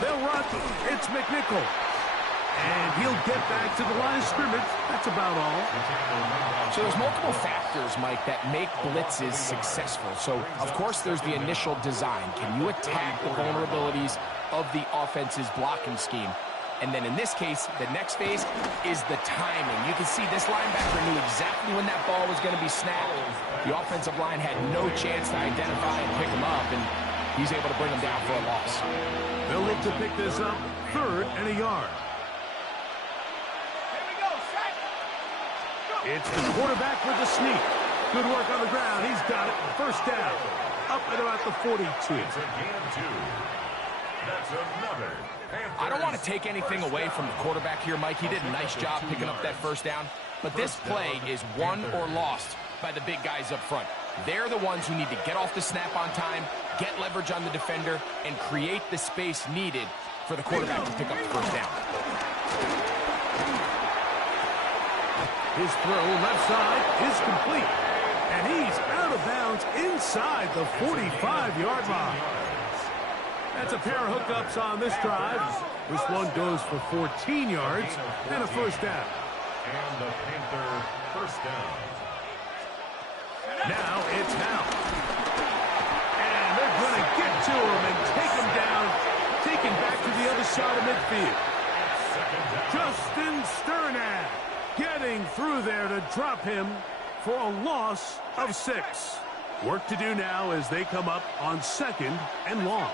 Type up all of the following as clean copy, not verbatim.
They'll run. It's McNichol. And he'll get back to the line of scrimmage. That's about all. So there's multiple factors, Mike, that make blitzes successful. So, of course, there's the initial design. Can you attack the vulnerabilities of the offense's blocking scheme? And then in this case, the next phase is the timing. You can see this linebacker knew exactly when that ball was going to be snapped. The offensive line had no chance to identify and pick him up, and he's able to bring him down for a loss. They'll look to pick this up, 3rd and a yard. It's the quarterback with the sneak. Good work on the ground. He's got it. First down. Up at about the 42. It's a gain of 2. That's another. I don't want to take anything away from the quarterback here, Mike. He did a nice job picking up that first down. But this play is won or lost by the big guys up front. They're the ones who need to get off the snap on time, get leverage on the defender, and create the space needed for the quarterback to pick up the first down. His throw left side is complete. And he's out of bounds inside the 45-yard line. That's a pair of hookups on this drive. This one goes for 14 yards and a first down. And the Panther first down. Now it's Hal. And they're going to get to him and take him down, taken back to the other side of midfield. Justin Sternad getting through there to drop him for a loss of 6. Work to do now as they come up on 2nd and long.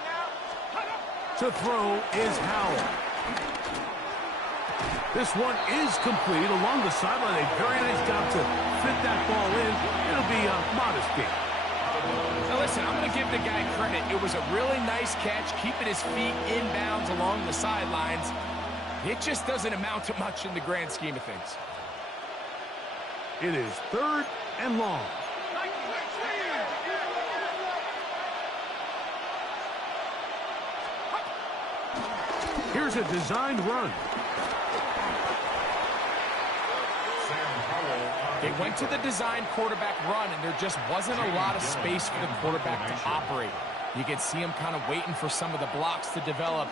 To throw is Howell. This one is complete along the sideline. A very nice job to fit that ball in. It'll be a modest gain. Now listen, I'm going to give the guy credit. It was a really nice catch, keeping his feet inbounds along the sidelines. It just doesn't amount to much in the grand scheme of things. It is 3rd and long. Here's a designed run. They went to the designed quarterback run, and there just wasn't a lot of space for the quarterback to operate. You can see him kind of waiting for some of the blocks to develop.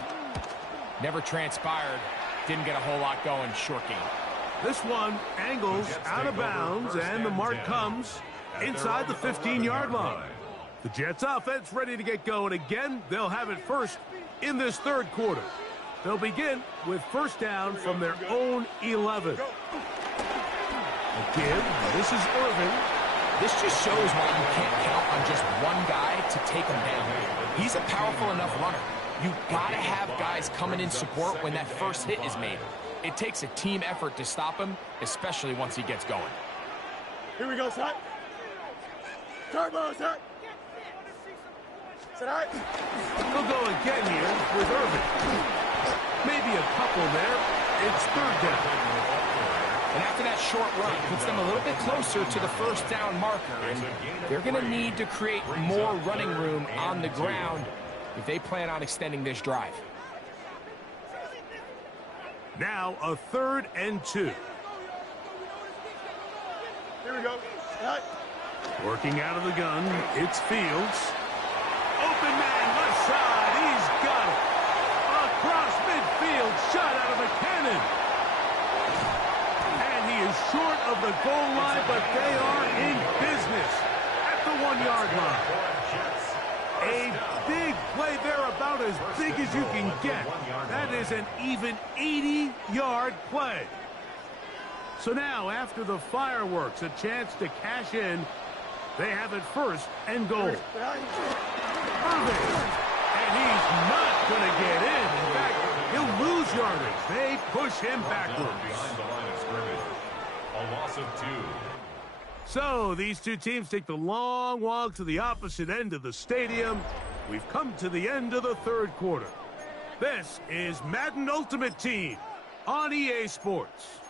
Never transpired. Didn't get a whole lot going. Short game. This one angles out of bounds, and the mark comes inside the 15-yard line. The Jets offense ready to get going again. They'll have it first in this 3rd quarter. They'll begin with first down from their own 11. Again, this is Irvin. This just shows why you can't count on just one guy to take him down. He's a powerful enough runner. You've got to have guys coming in support when that first hit is made. It takes a team effort to stop him, especially once he gets going. Here we go, set. Turbo, set. Set out. They'll go again here with Irvin. Maybe a couple there. It's 3rd down. And after that short run, puts them a little bit closer to the first down marker. And they're going to need to create more running room on the ground if they plan on extending this drive. Now a 3rd and 2. Here we go. Set. Working out of the gun, it's Fields. Open man, left side, he's got it. Across midfield, shot out of a cannon. And he is short of the goal line, but they are in business at the 1-yard line. A big play there, about as big as you can get. That is an even 80-yard play. So now, after the fireworks, a chance to cash in. They have it first and goal. Irving. And he's not going to get in. In fact, he'll lose yardage. They push him backwards. Behind the line of scrimmage. A loss of 2. So these two teams take the long walk to the opposite end of the stadium. We've come to the end of the 3rd quarter. This is Madden Ultimate Team on EA Sports.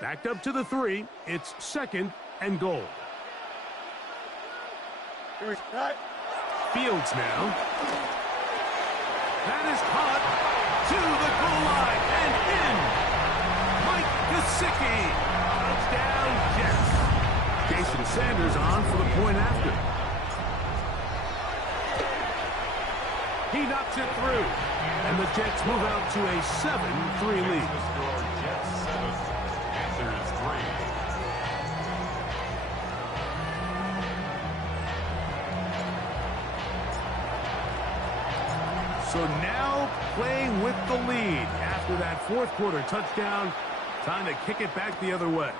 Backed up to the 3. It's 2nd and goal. Fields now. That is caught to the goal line and in. Mike Gesicki. Touchdown, Jets. Jason Sanders on for the point after. He knocks it through. And the Jets move out to a 7-3 lead. Jets 7, Panthers 3. So now playing with the lead after that fourth quarter touchdown. Time to kick it back the other way.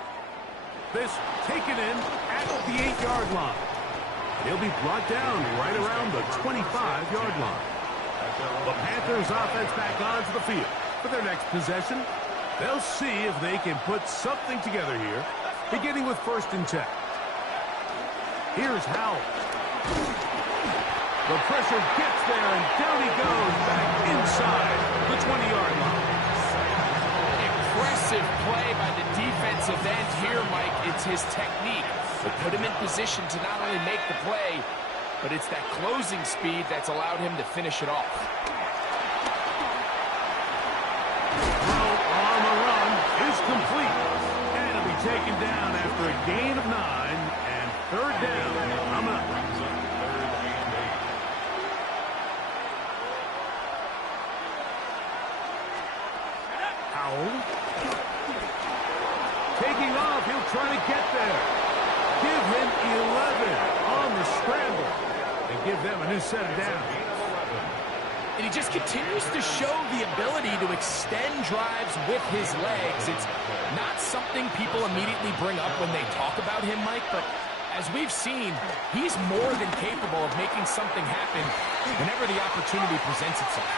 This taken in at the 8-yard line. He'll be brought down right around the 25-yard line. The Panthers offense back onto the field for their next possession. They'll see if they can put something together here, beginning with 1st and 10. Here's Howell. The pressure gets there, and down he goes back inside the 20-yard line. Impressive play by the defensive end here, Mike. It's his technique. They put him in position to not only make the play, but it's that closing speed that's allowed him to finish it off. Throw on the run is complete. And it'll be taken down after a gain of 9 and 3rd down coming up. Howell. Taking off, he'll try to get there. Give him 11 on the scramble and give them a new set of downs. And he just continues to show the ability to extend drives with his legs. It's not something people immediately bring up when they talk about him, Mike, but as we've seen, he's more than capable of making something happen whenever the opportunity presents itself.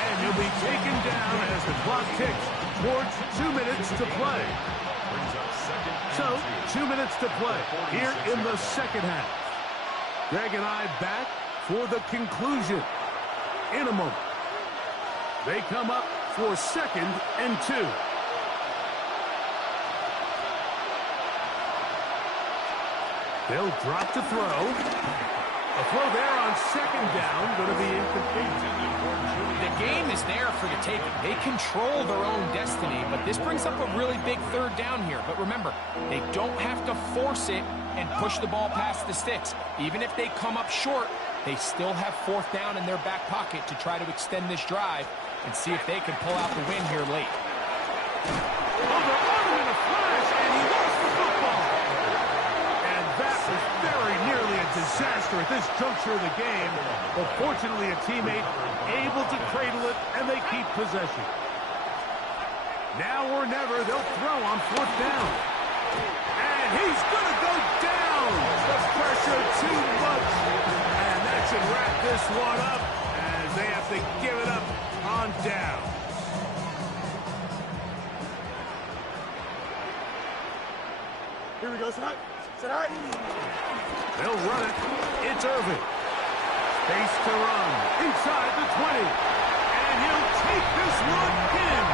And he'll be taken down as the clock ticks towards 2 minutes to play. So, 2 minutes to play here in the second half. Greg and I back for the conclusion in a moment. They come up for 2nd and 2. They'll drop to throw. A throw there on 2nd down, going to be incomplete. The game is there for the taking. They control their own destiny, but this brings up a really big 3rd down here. But remember, they don't have to force it and push the ball past the sticks. Even if they come up short, they still have 4th down in their back pocket to try to extend this drive and see if they can pull out the win here late. Over him in a flash, and he lost the football. And that was very nearly a disaster at this juncture of the game. But fortunately, a teammate able to cradle it, and they keep possession. Now or never, they'll throw on 4th down. And he's going to go down. The pressure too much. And that should wrap this one up as they have to give it up on down. Here we go, Scott. Sit all right. They'll run it. It's Irvin. Space to run inside the 20. And he'll take this one in.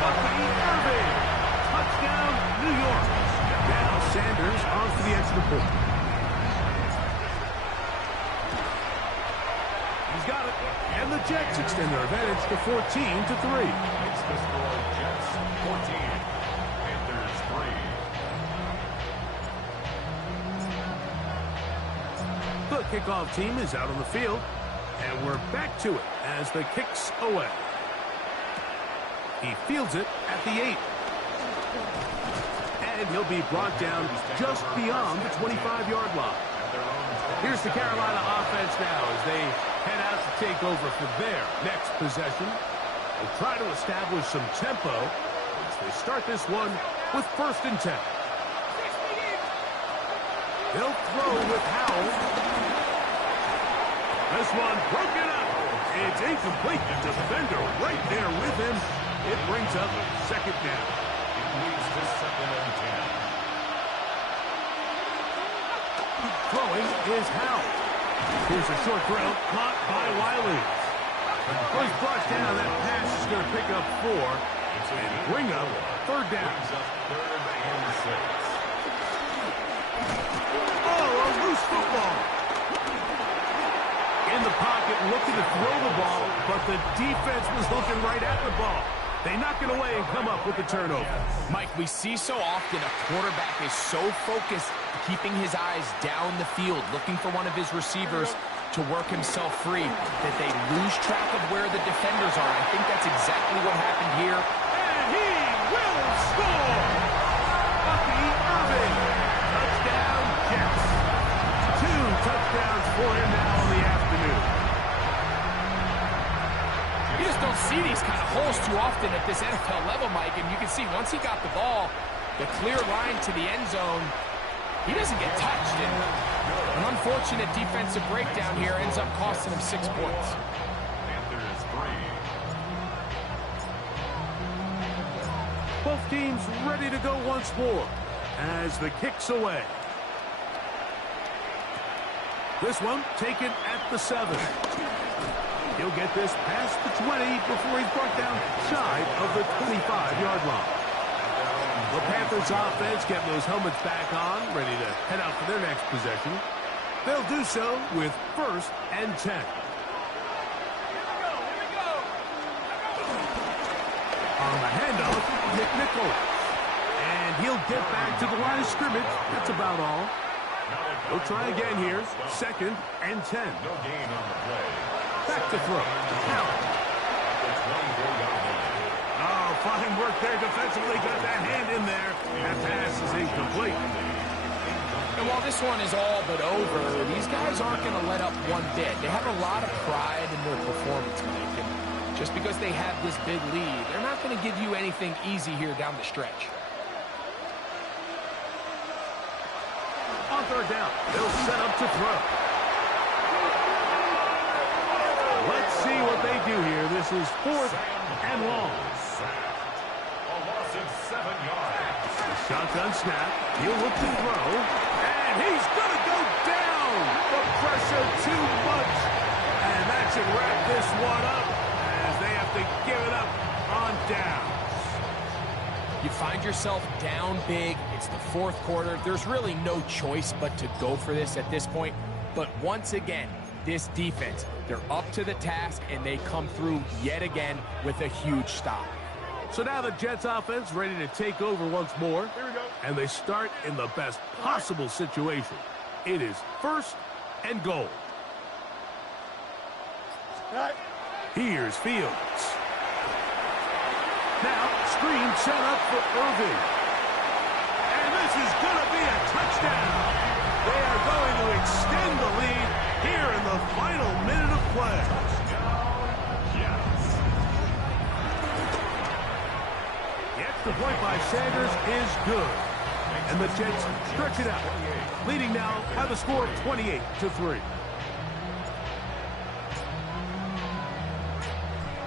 Bucky Irvin. Touchdown, New York. Now Sanders on for the extra point. He's got it. And the Jets extend their advantage to 14-3. It's the score, Jets 14, Panthers 3. The kickoff team is out on the field, and we're back to it as the kick's away. He fields it at the 8. And he'll be brought down just beyond the 25-yard line. Here's the Carolina offense now as they head out to take over for their next possession. They'll try to establish some tempo as they start this one with 1st and 10. They'll throw with Howell. This one broken up. It's incomplete. The defender right there with him. It brings up 2nd down. It leads to 2nd and 10. Throwing is Howell. Here's a short throw caught by Wiley. Was brought down. That pass is going to pick up 4 and bring up 3rd down. Oh, a loose football. In the pocket, looking to throw the ball, but the defense was looking right at the ball. They knock it away and come up with the turnover. Mike, we see so often a quarterback is so focused, keeping his eyes down the field, looking for one of his receivers to work himself free, that they lose track of where the defenders are. I think that's exactly what happened here. And he will score! Bucky Irving. Touchdown, Jets. 2 touchdowns for him now in the afternoon. You just don't see these kind of holes too often at this NFL level, Mike. And you can see once he got the ball, the clear line to the end zone, he doesn't get touched. And an unfortunate defensive breakdown here ends up costing him 6 points. Panthers 3. Both teams ready to go once more as the kick's away. This one taken at the 7. He'll get this past the 20 before he's brought down shy of the 25-yard line. The Panthers offense getting those helmets back on, ready to head out for their next possession. They'll do so with 1st and 10. On the handoff, McNichols. And he'll get back to the line of scrimmage. That's about all. We'll try again here. 2nd and 10. No gain on the play. Back to throw. Oh, fine work there defensively. Got that hand in there. That pass is incomplete. And while this one is all but over, these guys aren't going to let up one bit. They have a lot of pride in their performance, Mike. And just because they have this big lead, they're not going to give you anything easy here down the stretch. On 3rd down, they'll set up to throw. Let's see what they do here. This is 4th and long. A loss of 7 yards. Shotgun snap. He'll look to throw. And he's going to go down. The pressure too much. And that should wrap this one up as they have to give it up on downs. You find yourself down big. It's the 4th quarter. There's really no choice but to go for this at this point. But once again, this defense, they're up to the task, and they come through yet again with a huge stop. So now the Jets offense ready to take over once more. Here we go. And they start in the best possible situation. It is 1st and goal. Right. Here's Fields. Now, screen set up for Irving. And this is going to be a touchdown. They are going to extend the lead here in the final minute of play. The extra point by Sanders is good. And the Jets stretch it out, leading now by the score of 28-3.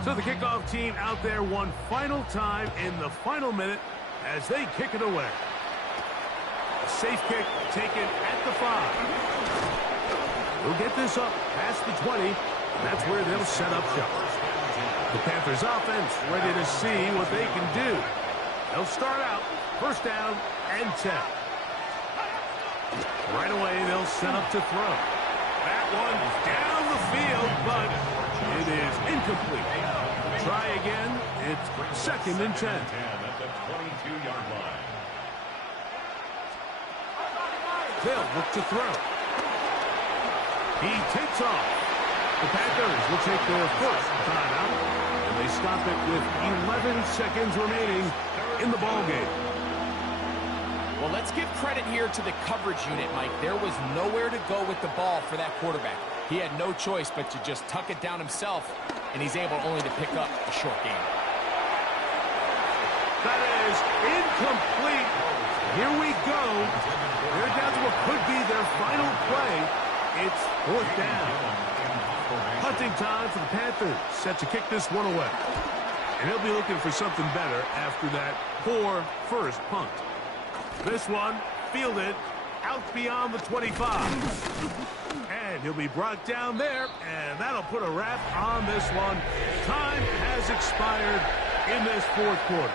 So the kickoff team out there one final time in the final minute as they kick it away. A safe kick taken at the 5. We'll get this up past the 20, and that's where they'll set up shop. The Panthers offense ready to see what they can do. They'll start out 1st down and 10. Right away, they'll set up to throw. That one down the field, but it is incomplete. Try again. It's 2nd and 10. At the 22-yard line. They'll look to throw. He takes off. The Panthers will take their 1st timeout, and they stop it with 11 seconds remaining in the ballgame. Well, let's give credit here to the coverage unit, Mike. There was nowhere to go with the ball for that quarterback. He had no choice but to just tuck it down himself, and he's able only to pick up a short gain. That is incomplete. Here we go. They're down to what could be their final play. It's 4th down. Punting time for the Panthers. Set to kick this one away. And he'll be looking for something better after that poor 1st punt. This one fielded out beyond the 25. And he'll be brought down there, and that'll put a wrap on this one. Time has expired in this 4th quarter.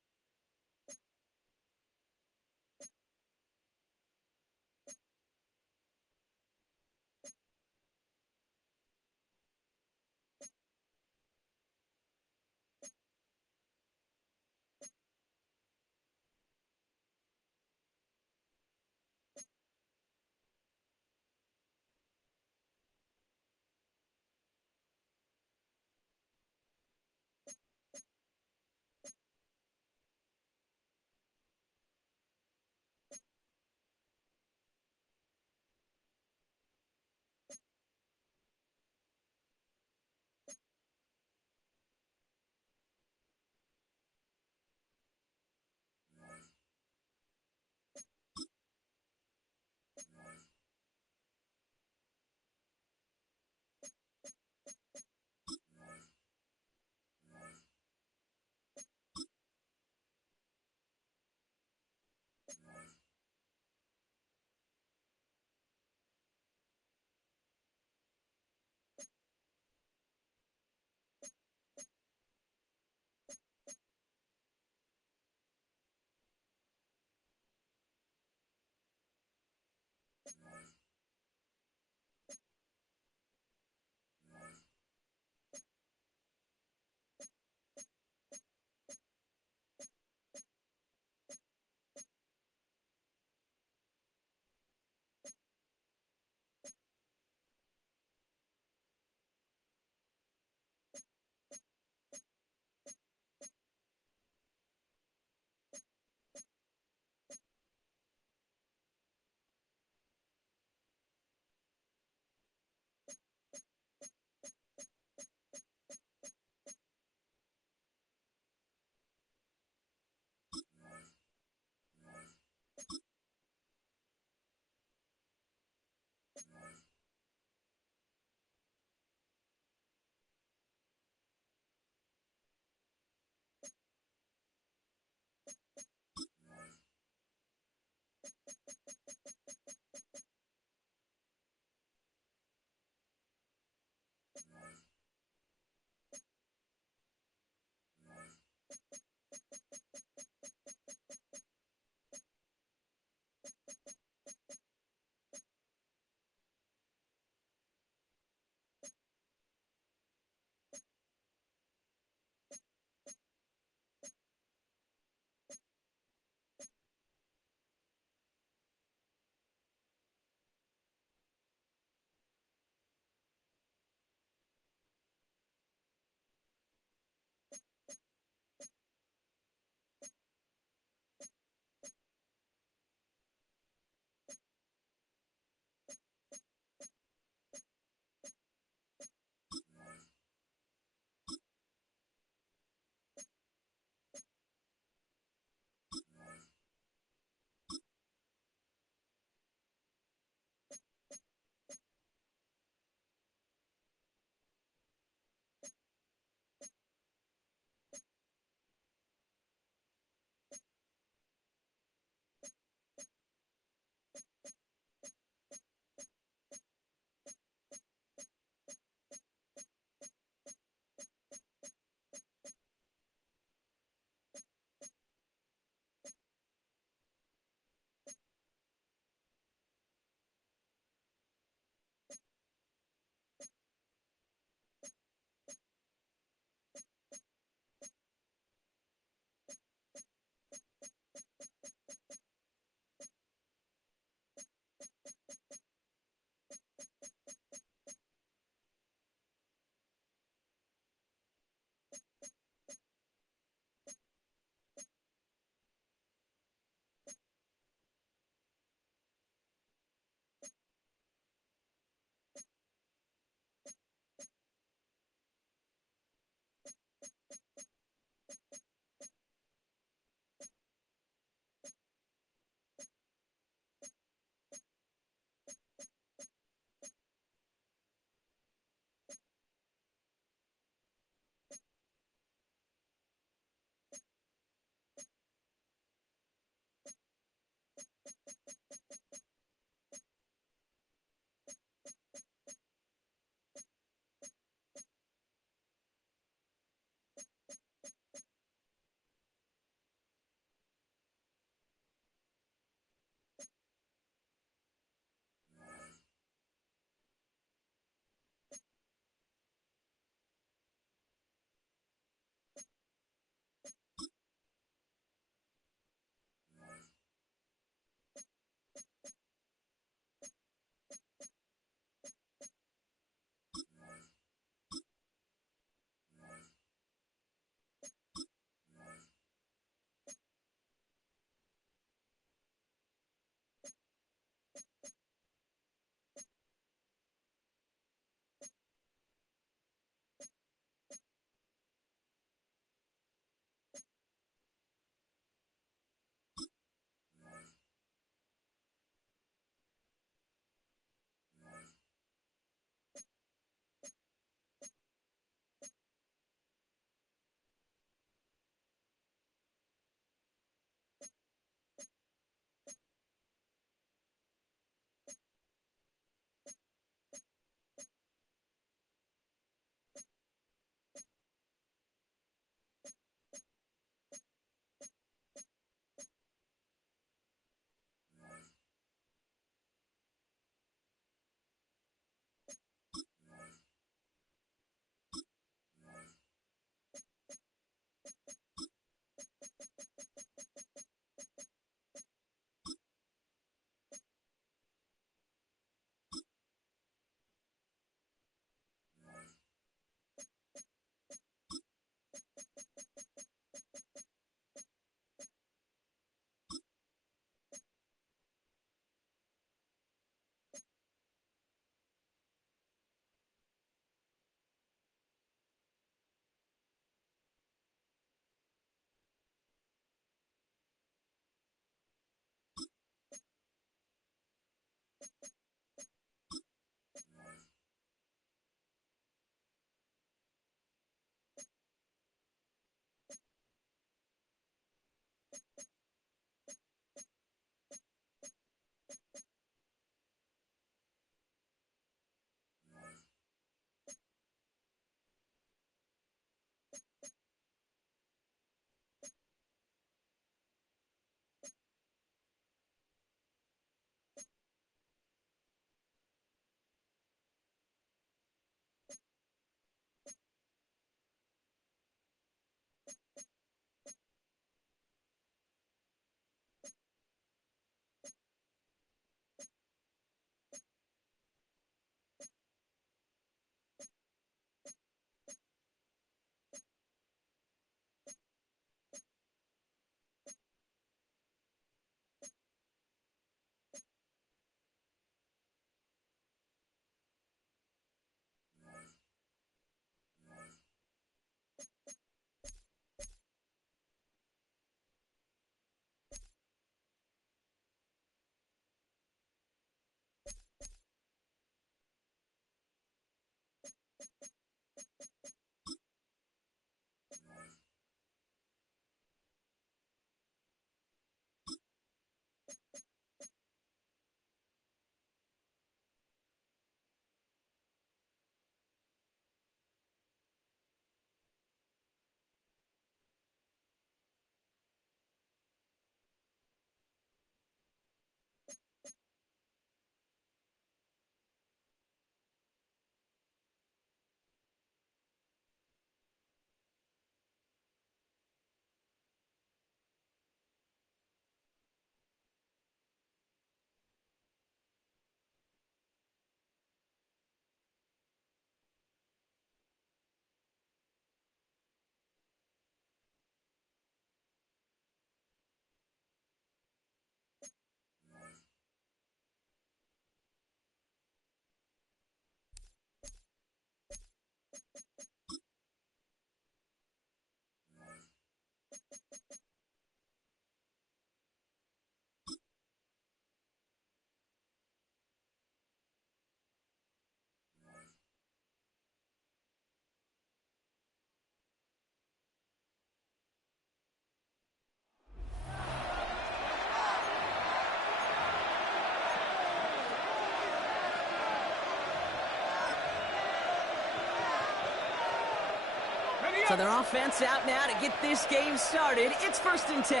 Their offense out now to get this game started. It's 1st and 10.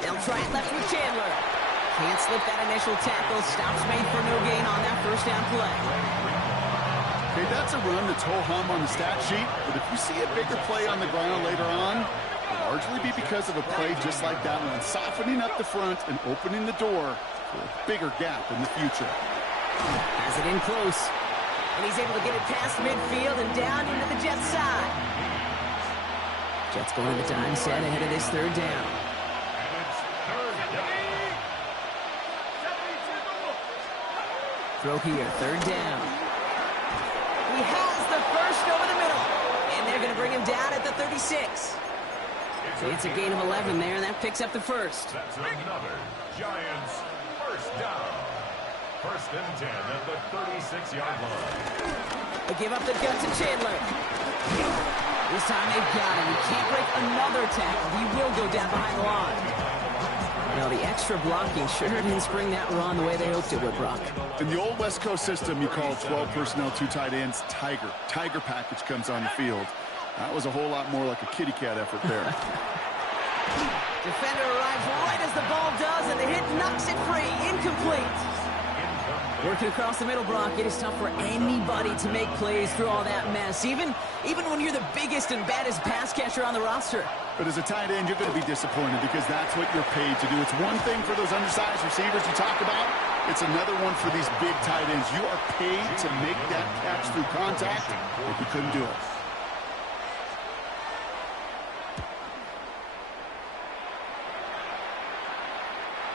They'll try it left with Chandler. Can't slip that initial tackle. Stops made for no gain on that first down play. Okay, that's a run that's ho-hum on the stat sheet, but if you see a bigger play on the ground later on, it'll largely be because of a play just like that one, softening up the front and opening the door for a bigger gap in the future. Has it in close. And he's able to get it past midfield and down into the Jets side. Jets going to the dime set ahead of this 3rd down. Throw here, 3rd down. He has the first over the middle. And they're going to bring him down at the 36. So it's a gain of 11 there, and that picks up the first. That's another Giants first down. 1st and 10 at the 36-yard line. They give up the gun to Chandler. This time they've got him. He can't break another tackle. He will go down behind the line. Now, the extra blocking sure didn't spring that run the way they hoped it would, Brock. In the old West Coast system, you call 12 personnel, 2 tight ends, Tiger. Tiger package comes on the field. That was a whole lot more like a kitty cat effort there. Defender arrives right as the ball does, and the hit knocks it free. Incomplete. Working across the middle, Brock, it is tough for anybody to make plays through all that mess, even when you're the biggest and baddest pass catcher on the roster. But as a tight end, you're going to be disappointed because that's what you're paid to do. It's one thing for those undersized receivers you talk about. It's another one for these big tight ends. You are paid to make that catch through contact, but you couldn't do it.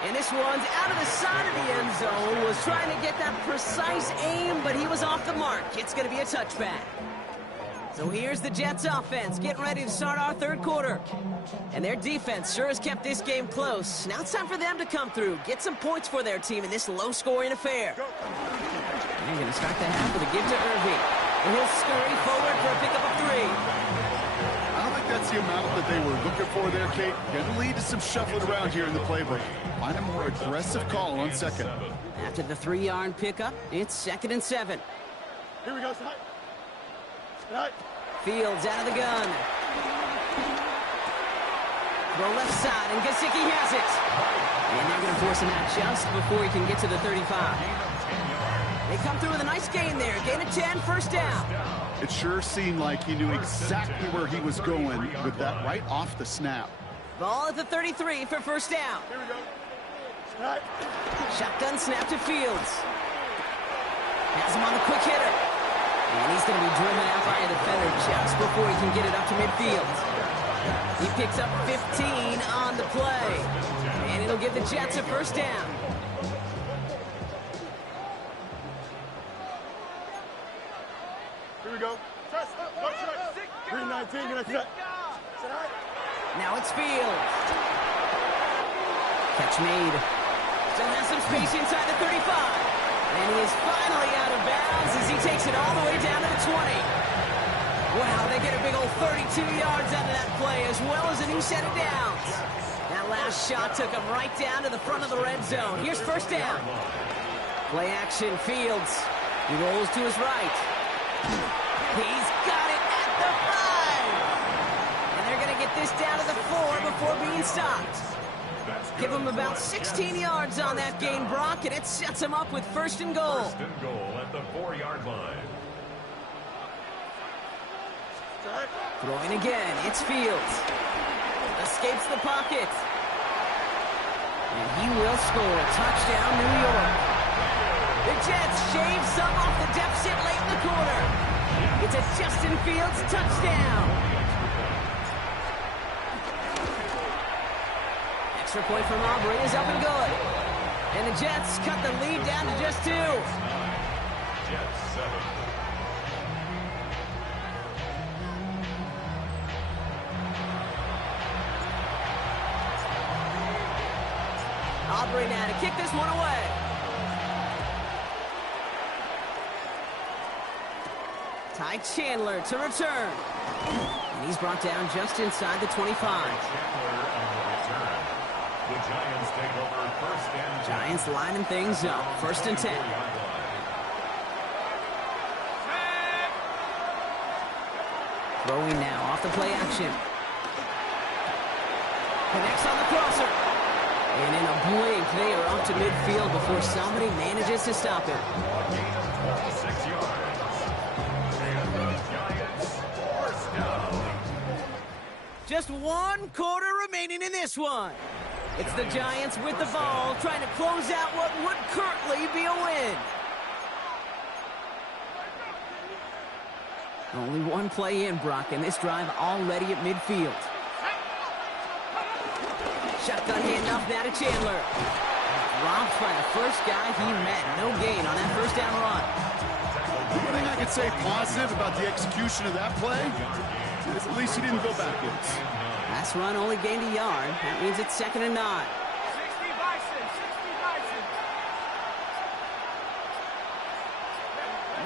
And this one's out of the side of the end zone. Was trying to get that precise aim, but he was off the mark. It's going to be a touchback. So here's the Jets offense getting ready to start our 3rd quarter. And their defense sure has kept this game close. Now it's time for them to come through, get some points for their team in this low-scoring affair. They're going to start the half with a give to Irving. And he'll scurry forward for a pickup of 3. I don't think that's the amount that they were looking for there, Kate. Going to lead to some shuffling around here in the playbook. Find a more aggressive call on 2nd. After the 3-yard pickup, it's 2nd and 7. Here we go, Side. Side. Fields out of the gun. Throw left side, and Gesicki has it. And they're going to force him out just before he can get to the 35. They come through with a nice gain there. Gain of 10, 1st down. It sure seemed like he knew exactly where he was going with that right off the snap. Ball at the 33 for 1st down. Here we go. Side. Shotgun snap to Fields. Has him on the quick hitter. And he's going to be driven out by a defender just before he can get it up to midfield. He picks up 15 on the play. And it'll give the Jets a 1st down. Here we go. Press. Go straight. 319. Gonna set. Now it's Fields. Catch made. Still has some space inside the 35. And he is finally out of bounds as he takes it all the way down to the 20. Wow, they get a big old 32 yards out of that play as well as a new set of downs. That last shot took him right down to the front of the red zone. Here's 1st down. Play action, Fields. He rolls to his right. He's got it at the 5. And they're going to get this down to the 4 before being stopped. Give him about 16 yards on that gain, Brock, and it sets him up with 1st and goal. 1st and goal at the 4-yard line. Throwing again, it's Fields. Escapes the pocket. And he will score. Touchdown, New York. The Jets shave some off the deficit late in the quarter. It's a Justin Fields touchdown. Extra point from Aubrey is up and good. And the Jets cut the lead down to just 2. Jets 7. Aubrey now to kick this one away. Ty Chandler to return. And he's brought down just inside the 25. Chandler on the return. The Giants take over 1st and 10. Giants lining things up. 1st and 10. Throwing now off the play action. Connects on the crosser. And in a blink, they are up to midfield before somebody manages to stop him. A gain of 26 yards. And the Giants first down. Just 1 quarter remaining in this one. It's the Giants with the ball, trying to close out what would currently be a win. Only one play in, Brock, and this drive already at midfield. Shotgun handoff now to Chandler. Dropped by the first guy he met. No gain on that first down run. One thing I could say positive about the execution of that play is at least he didn't go backwards. Last run only gained a yard. That means it's 2nd and 9. 60 Bison, 60 Bison.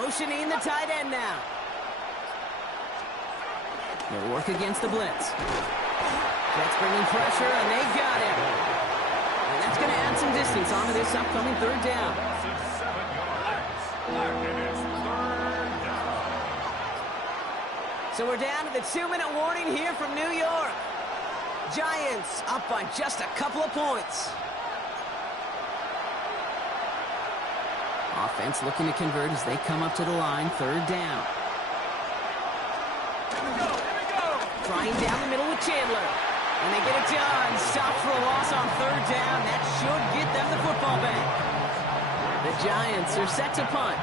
Motioning the tight end now. They'll work against the blitz. Jets bringing pressure, and they got him. And that's going to add some distance onto this upcoming 3rd down. 7 yards. And it's 3rd down. So we're down to the 2-minute warning here from New York. Giants up by just a couple of points. Offense looking to convert as they come up to the line, 3rd down. Trying down the middle with Chandler. And they get it done. Stop for a loss on 3rd down. That should get them the football back. The Giants are set to punt.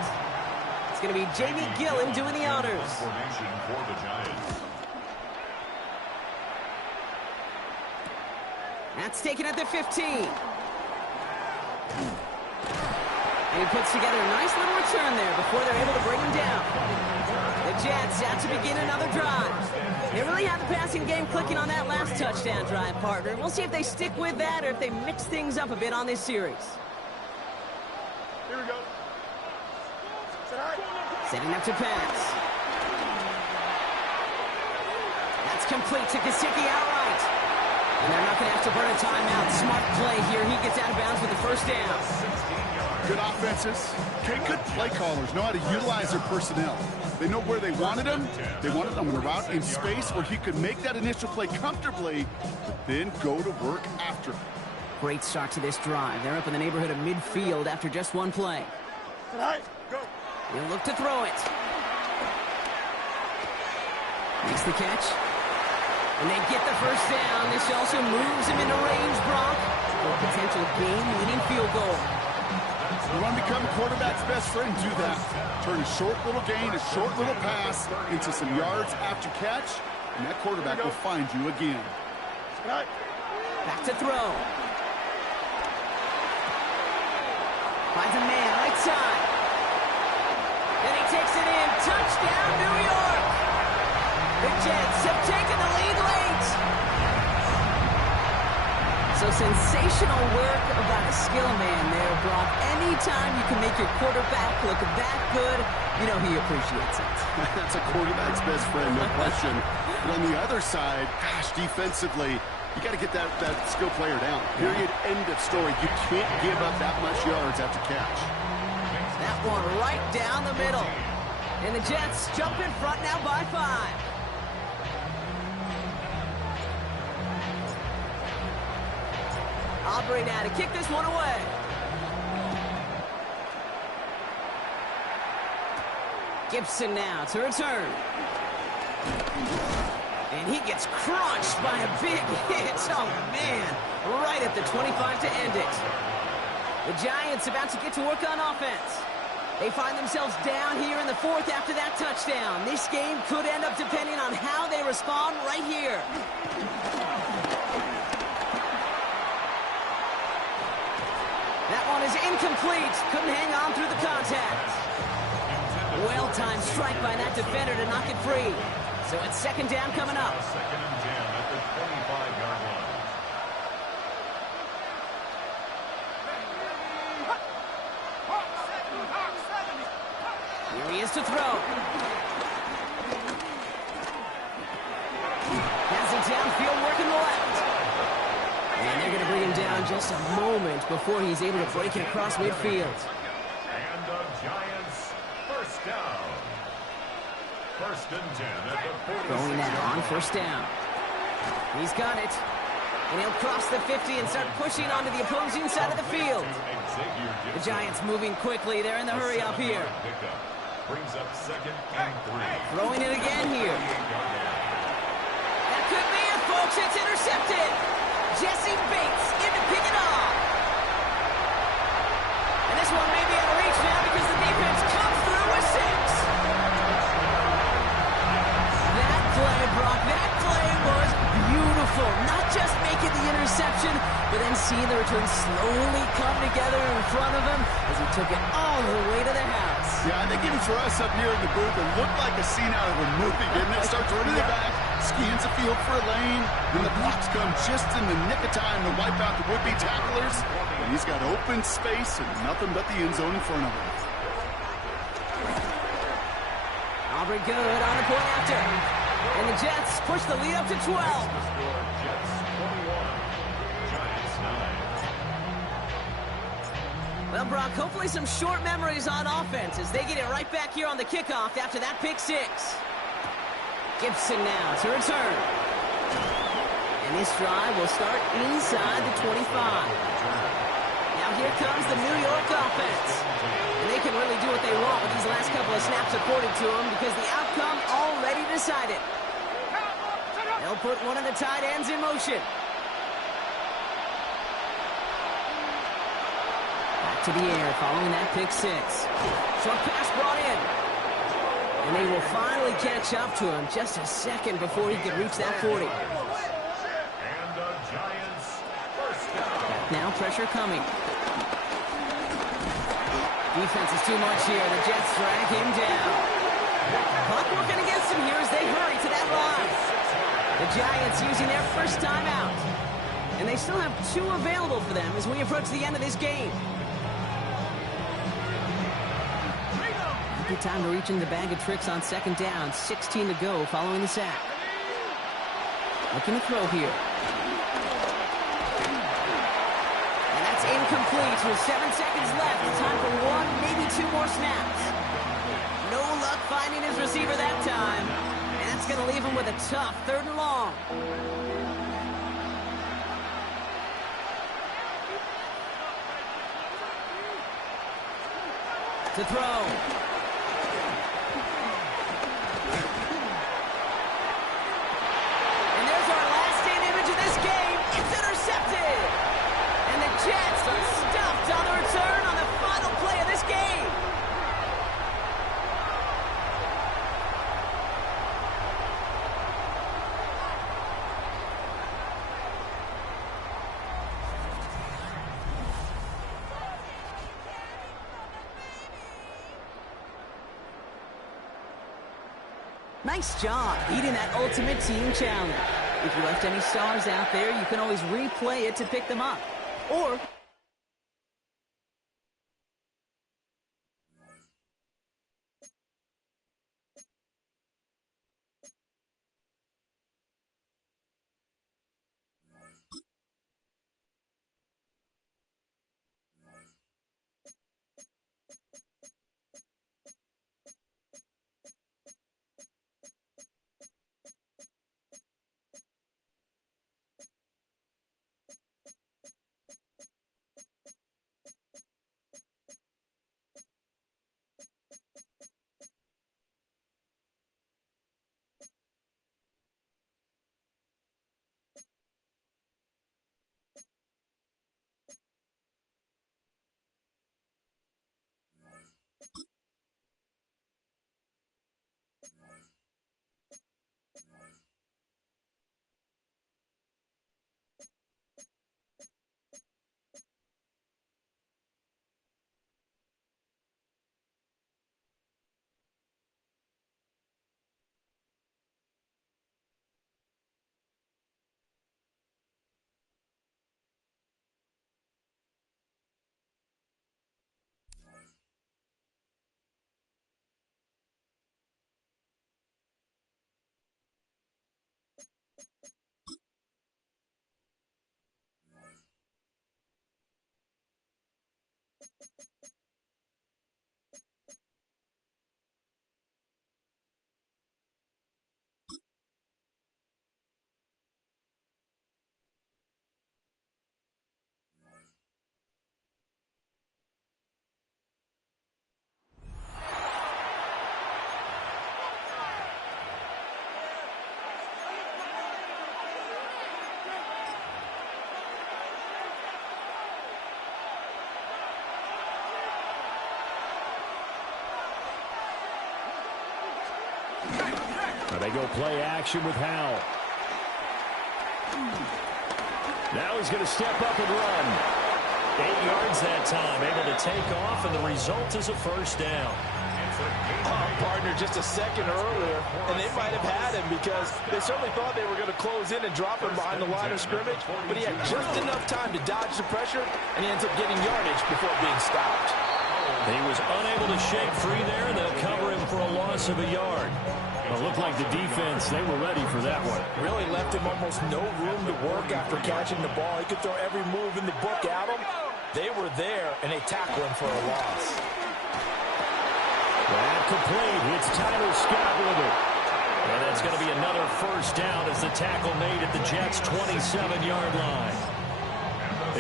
It's going to be Jamie Gillen doing the honors. Formation for the Giants. That's taken at the 15. And he puts together a nice little return there before they're able to bring him down. The Jets out to begin another drive. They really have the passing game clicking on that last touchdown drive, partner. We'll see if they stick with that or if they mix things up a bit on this series. Here we go. Setting up to pass. That's complete to Gesicki outright. And they're not going to have to burn a timeout. Smart play here. He gets out of bounds with the 1st down. Good offenses. Okay, good play callers know how to utilize their personnel. They know where they wanted him. They wanted him in a route in space where he could make that initial play comfortably, but then go to work after. Great start to this drive. They're up in the neighborhood of midfield after just 1 play. Go. He'll look to throw it. Makes the catch. And they get the 1st down. This also moves him into range, Brock, for a potential game-winning field goal. You want to become a quarterback's best friend, do that. Turn a short little gain, a short little pass into some yards after catch, and that quarterback will find you again. Back to throw. Finds a man, right side. And he takes it in. Touchdown, New York! The Jets have taken the lead late. So sensational work about a skill man there, Brock. Anytime you can make your quarterback look that good, you know he appreciates it. That's a quarterback's best friend, no question. But on the other side, gosh, defensively, you got to get that skill player down. Period, end of story. You can't give up that much yards after catch. That one right down the middle. And the Jets jump in front now by 5. Aubrey now to kick this one away. Gibson now to return. And he gets crunched by a big hit. Oh, man. Right at the 25 to end it. The Giants about to get to work on offense. They find themselves down here in the 4th after that touchdown. This game could end up depending on how they respond right here. That one is incomplete. Couldn't hang on through the contact. Well-timed strike by that defender to knock it free. So it's 2nd down coming up. 2nd and 10 at the 25-yard line. Here he is to throw. Passing downfield, working the left. And they're going to bring him down just a moment before he's able to break it across midfield. And the Giants first down. First and 10 at the 46. Going now on first down. He's got it. And he'll cross the 50 and start pushing onto the opposing side of the field. The Giants moving quickly. They're in the hurry up here. Brings up second and 3. Throwing it again here. That could be it, folks. It's intercepted. Jesse Bates in to pick it off. And this one may be out of reach now because the defense comes through with 6. That play, Brock, that play was beautiful. Not just making the interception, but then seeing the return slowly come together in front of him as he took it all the way to the house. Yeah, I think even for us up near in the booth, it looked like a scene out of a movie, didn't it? Starts running it back, scans the field for a lane, and the blocks come just in the nick of time to wipe out the would-be tacklers. And he's got open space and nothing but the end zone in front of him. Aubrey good on the point after. And the Jets push the lead up to 12. Jets 21, Giants 9. Well, Brock, hopefully some short memories on offense as they get it right back here on the kickoff after that pick 6. Gibson now to return. And this drive will start inside the 25. Now here comes the New York offense. And they can really do what they want with these last couple of snaps according to them because the outcome already decided. They'll put one of the tight ends in motion. Back to the air following that pick 6. Short pass brought in. And they will finally catch up to him just a second before he can reach that 40. And the Giants first down. Now pressure coming. Defense is too much here. The Jets drag him down. Clock working against him here as they hurry to that line. The Giants using their first timeout. And they still have 2 available for them as we approach the end of this game. Good time to reach in the bag of tricks on second down. 16 to go following the sack. Looking to throw here. Incomplete with 7 seconds left. Time for 1, maybe 2 more snaps. No luck finding his receiver that time. And that's going to leave him with a tough 3rd and long. To throw. And there's our last stand image of this game. It's intercepted. And the Jets are stuffed on the return on the final play of this game. Nice job beating that ultimate team challenge. If you left any stars out there, you can always replay it to pick them up. Or They go play action with Howell. Now he's going to step up and run. 8 yards that time, able to take off, and the result is a first down. Partner just a second earlier, and they might have had him because they certainly thought they were going to close in and drop him behind the line of scrimmage, but he had just enough time to dodge the pressure, and he ends up getting yardage before being stopped. He was unable to shake free there, and they'll cover him for a loss of a yard. It looked like the defense, they were ready for that one. Really left him almost no room to work after catching the ball. He could throw every move in the book at him. They were there, and they tackle him for a loss. That complete. It's Tyler Scott with it. And that's going to be another first down as the tackle made at the Jets' 27-yard line.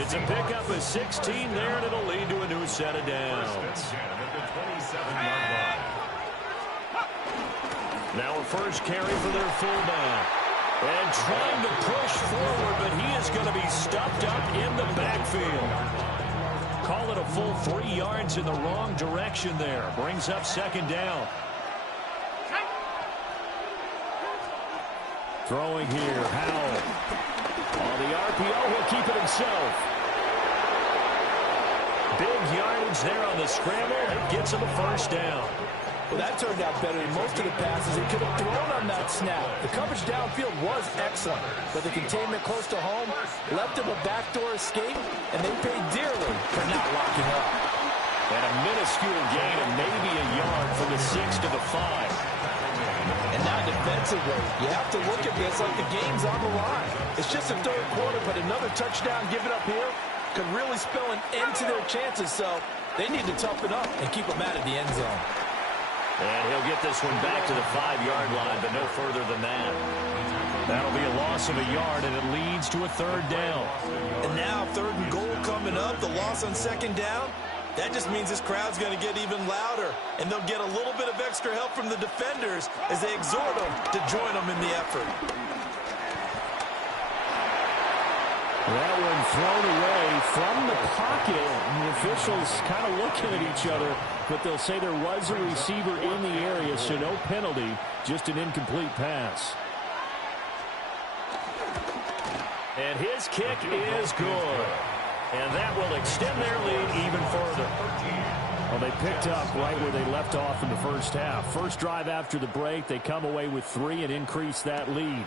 It's a pickup of 16 there, and it'll lead to a new set of downs. Now a first carry for their fullback. And trying to push forward, but he is going to be stuffed up in the backfield. Call it a full 3 yards in the wrong direction there. Brings up second down. Throwing here, Howell. On the RPO, he'll keep it himself. Big yardage there on the scramble. It gets him a first down. Well, that turned out better than most of the passes he could have thrown on that snap. The coverage downfield was excellent, but the containment close to home left him a backdoor escape, and they paid dearly for not locking up. And a minuscule gain of maybe a yard from the 6 to the 5. And now defensively, you have to look at this like the game's on the line. It's just a third quarter, but another touchdown given up here could really spell an end to their chances, so they need to toughen up and keep them out of the end zone. And he'll get this one back to the 5-yard line, but no further than that. That'll be a loss of a yard, and it leads to a third down. And now third and goal coming up, the loss on second down. That just means this crowd's going to get even louder, and they'll get a little bit of extra help from the defenders as they exhort them to join them in the effort. That one thrown away from the pocket. And the officials kind of looking at each other, but they'll say there was a receiver in the area, so no penalty, just an incomplete pass. And his kick is good. And that will extend their lead even further. Well, they picked up right where they left off in the first half. First drive after the break, they come away with 3 and increase that lead.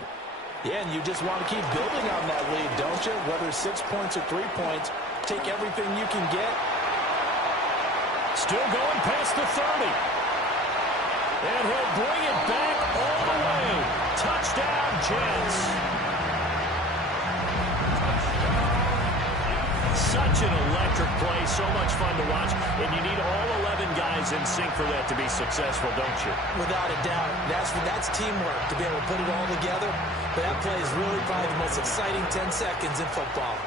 Yeah, and you just want to keep building on that lead, don't you? Whether 6 points or 3 points, take everything you can get. Still going past the 30. And he'll bring it back all the way. Touchdown, Jets. Such an electric play, so much fun to watch, and you need all 11 guys in sync for that to be successful, don't you? Without a doubt. That's teamwork, to be able to put it all together. But that play is really probably the most exciting 10 seconds in football.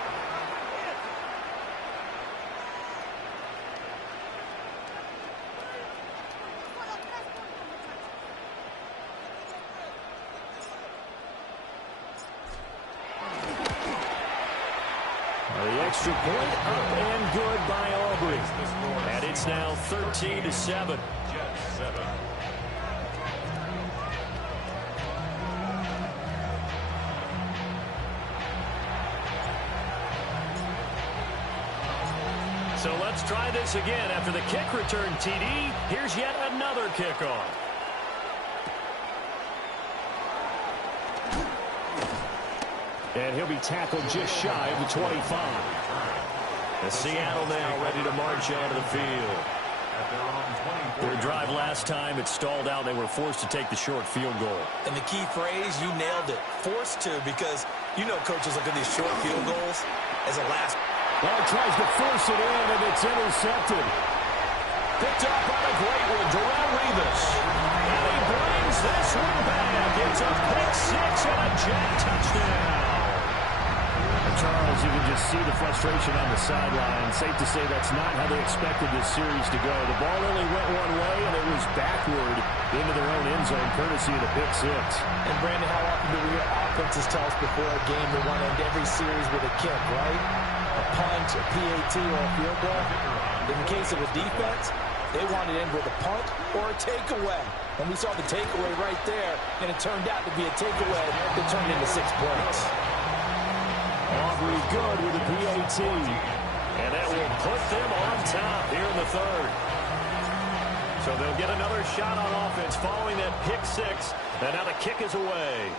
The extra point up and good by Aubrey. And it's now 13-7. So let's try this again. After the kick return TD, here's yet another kickoff. And he'll be tackled just shy of the 25. And Seattle now ready to march out of the field. Their drive last time, it stalled out. They were forced to take the short field goal. And the key phrase, you nailed it. Forced to, because you know coaches look at these short field goals as a last. Well, he tries to force it in, and it's intercepted. Picked up by the great one, Darrell Revis. And he brings this one back. It's a pick six and a Jet touchdown. Charles, you can just see the frustration on the sideline. Safe to say that's not how they expected this series to go. The ball only went one way, and it was backward into their own end zone, courtesy of the pick six. And, Brandon, how often do we hear offenses tell us before a game they want to end every series with a kick, right? A punt, a PAT, or a field goal. In the case of a defense, they want to end with a punt or a takeaway. And we saw the takeaway right there, and it turned out to be a takeaway that turned into 6 points. Aubrey good with a PAT. And that will put them on top here in the third. So they'll get another shot on offense following that pick 6. And now the kick is away.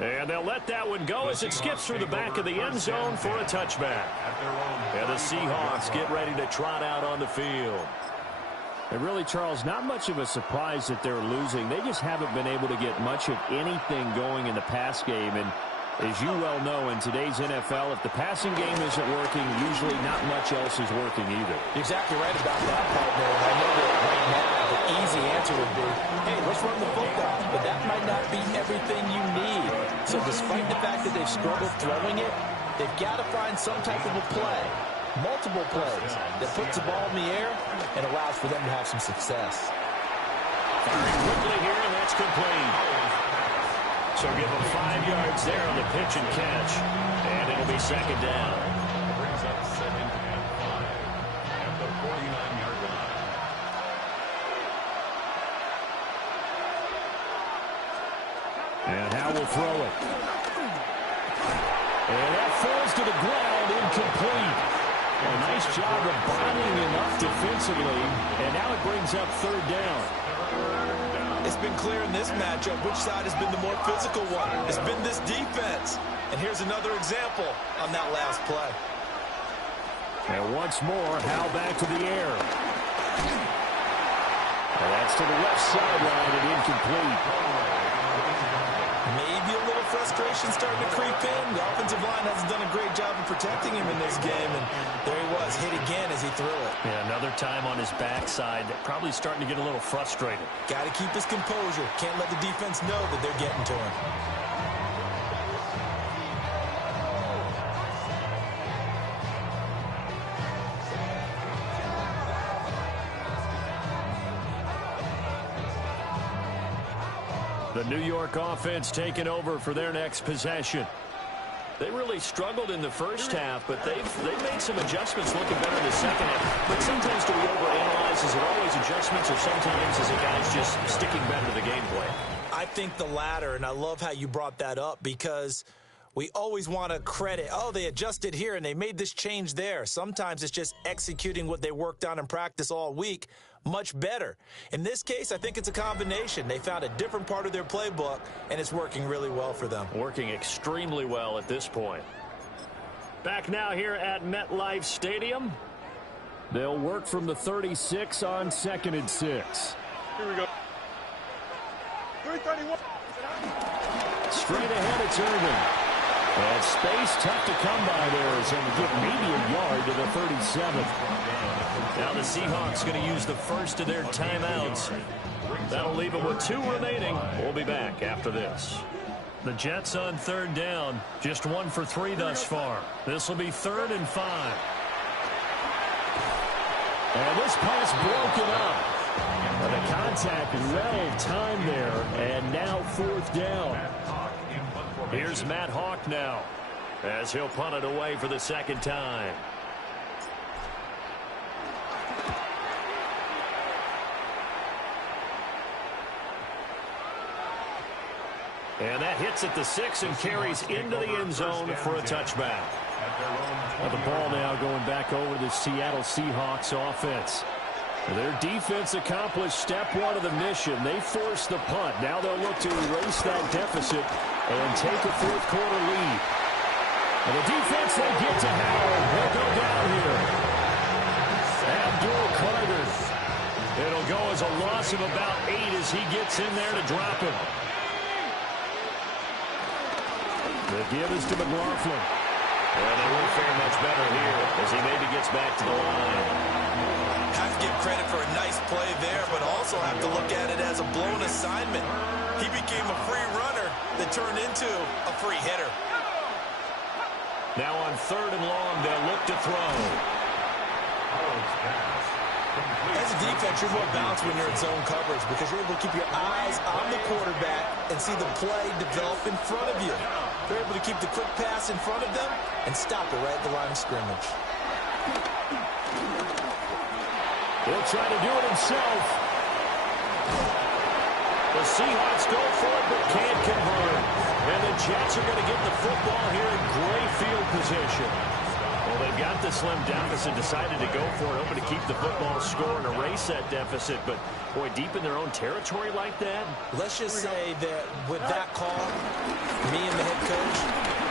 And they'll let that one go as it skips through the back of the end zone for a touchback. And the Seahawks get ready to trot out on the field. And really, Charles, not much of a surprise that they're losing. They just haven't been able to get much of anything going in the pass game. And as you well know, in today's NFL, if the passing game isn't working, usually not much else is working either. You're exactly right about that, partner. And I know that right now the easy answer would be, hey, let's run the football. But that might not be everything you need. So despite the fact that they've struggled throwing it, they've got to find some type of a play, multiple plays, that puts the ball in the air and allows for them to have some success. Firing quickly here, and that's complete. So give them 5 yards there on the pitch and catch. And it'll be second down. Brings up second and 5 at the 49-yard line. And Howe will throw it. And that falls to the ground, incomplete. A nice job of bombing him up defensively. And now it brings up third down. It's been clear in this matchup which side has been the more physical one. It's been this defense. And here's another example on that last play. And once more, Howe back to the air. And that's to the left sideline and incomplete. Maybe a little frustration starting to creep in. The offensive line hasn't done a great job of protecting him in this game. And there he was, hit again as he threw it. Yeah, another time on his backside. Probably starting to get a little frustrated. Got to keep his composure. Can't let the defense know that they're getting to him. The New York offense taking over for their next possession. They really struggled in the first half, but they've made some adjustments looking better in the second half. But sometimes do we overanalyze? Is it always adjustments, or sometimes is it guys just sticking better to the game plan? I think the latter, and I love how you brought that up because we always want to credit, oh, they adjusted here and they made this change there. Sometimes it's just executing what they worked on in practice all week much better. In this case, I think it's a combination. They found a different part of their playbook, and it's working really well for them. Working extremely well at this point. Back now here at MetLife Stadium. They'll work from the 36 on 2nd and 6. Here we go. 331. Straight ahead, it's Irvin. And space tough to come by there as they get maybe a yard to the 37. Now the Seahawks going to use the first of their timeouts. That'll leave them with 2 remaining. We'll be back after this. The Jets on third down. Just 1 for 3 thus far. This will be 3rd and 5. And this pass broken up. And the contact well timed there. And now 4th down. Here's Matt Hawk now as he'll punt it away for the second time. And that hits at the 6 and carries into the end zone for a touchback. Now the ball now going back over to the Seattle Seahawks offense. Their defense accomplished step 1 of the mission. They forced the punt. Now they'll look to erase that deficit and take a 4th quarter lead. And the defense, they get to Howard. He'll go down here. Abdul Carter. It'll go as a loss of about 8 as he gets in there to drop him. The give is to McLaughlin. And they won't fare much better here as he maybe gets back to the line. Have to give credit for a nice play there, but also have to look at it as a blown assignment. He became a free runner that turned into a free hitter. Now on 3rd and long, they'll look to throw. As a defense, you're more balanced when you're in zone coverage because you're able to keep your eyes on the quarterback and see the play develop in front of you. You're able to keep the quick pass in front of them and stop it right at the line of scrimmage. He'll try to do it himself. The Seahawks go for it, but can't convert. And the Jets are going to get the football here in great field position. Well, they've got the slim deficit, decided to go for it, hoping to keep the football score and erase that deficit. But, boy, deep in their own territory like that? Let's just say that with that call, me and the head coach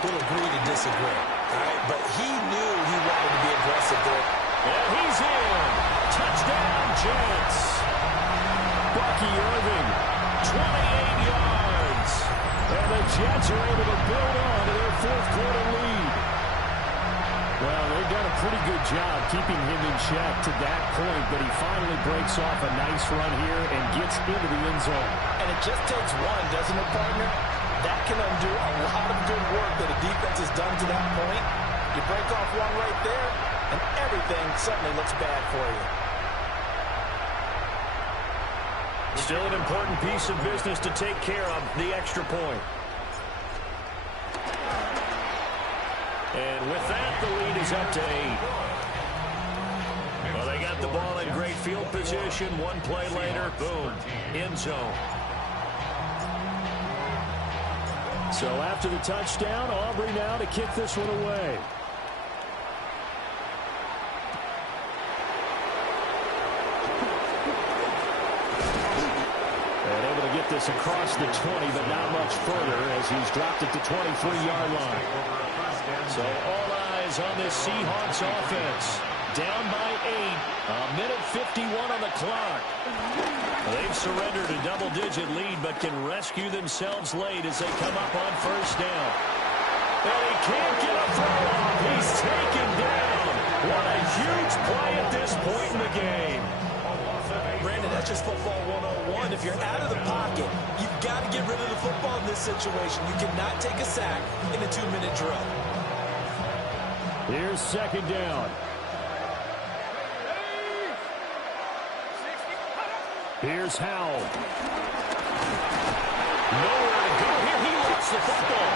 will agree to disagree. All right? But he knew he wanted to be aggressive there. And he's in. Touchdown, Jets. Bucky Irving, 28 yards. And the Jets are able to build on to their fourth-quarter lead. Well, they've done a pretty good job keeping him in check to that point, but he finally breaks off a nice run here and gets into the end zone. And it just takes one, doesn't it, partner? That can undo a lot of good work that a defense has done to that point. You break off one right there, and everything suddenly looks bad for you. Still an important piece of business to take care of, the extra point. And with that, the lead is up to 8. Well, they got the ball in great field position. One play later, boom, end zone. So after the touchdown, Aubrey now to kick this one away. Get this across the 20, but not much further as he's dropped it to 23-yard line. So all eyes on this Seahawks offense. Down by 8. A minute 51 on the clock. They've surrendered a double-digit lead, but can rescue themselves late as they come up on first down. And he can't get a throw off. He's taken down. What a huge play at this point in the game. Brandon, that's just football 101. If you're out of the pocket, you've got to get rid of the football in this situation. You cannot take a sack in a 2-minute drill. Here's second down. Here's Howell. Nowhere to go here. He lost the football.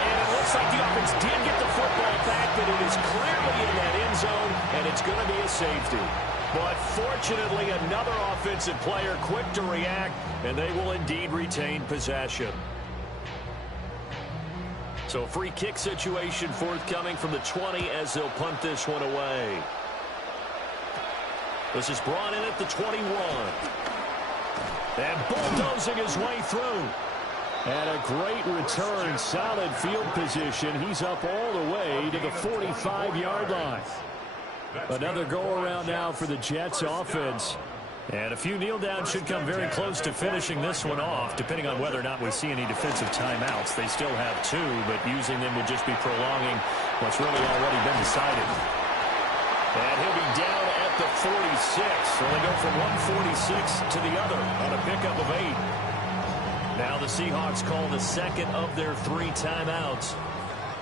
And it looks like the offense did get the football back, but it is clearly in that end zone, and it's going to be a safety. But fortunately, another offensive player quick to react, and they will indeed retain possession. So free kick situation forthcoming from the 20 as they'll punt this one away. This is brought in at the 21. And bulldozing his way through. And a great return, solid field position. He's up all the way to the 45-yard line. Another go-around now for the Jets offense. And a few kneel-downs should come very close to finishing this one off, depending on whether or not we see any defensive timeouts. They still have 2, but using them would just be prolonging what's really already been decided. And he'll be down at the 46. So they go from 146 to the other on a pickup of 8. Now the Seahawks call the second of their 3 timeouts,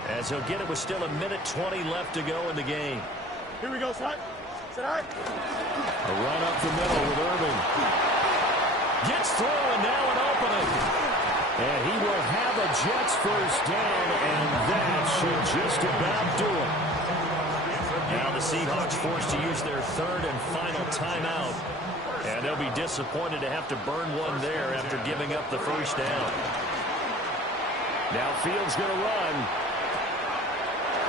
as he'll get it with still a minute 20 left to go in the game. Here we go, son. Sit high. A run up the middle with Irving. Gets through and now an opening. And he will have a Jets first down, and that should just about do it. Now the Seahawks forced to use their 3rd and final timeout. And they'll be disappointed to have to burn one there after giving up the first down. Now Fields going to run.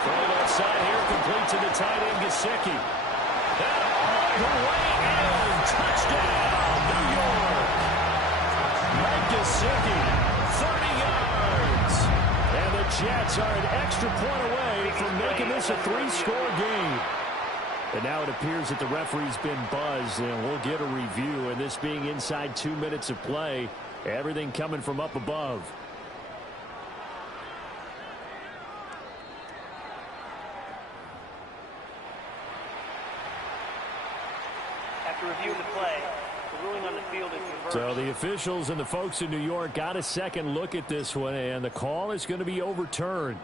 Throwing outside here, complete to the tight end, Gesicki. And all the way in. Touchdown, New York. Mike Gesicki, 30 yards. And the Jets are an extra point away from making this a 3-score game. And now it appears that the referee's been buzzed, and we'll get a review. And this being inside 2 minutes of play, everything coming from up above. After reviewing the play, the ruling on the field is reversed. So the officials and the folks in New York got a second look at this one, and the call is going to be overturned.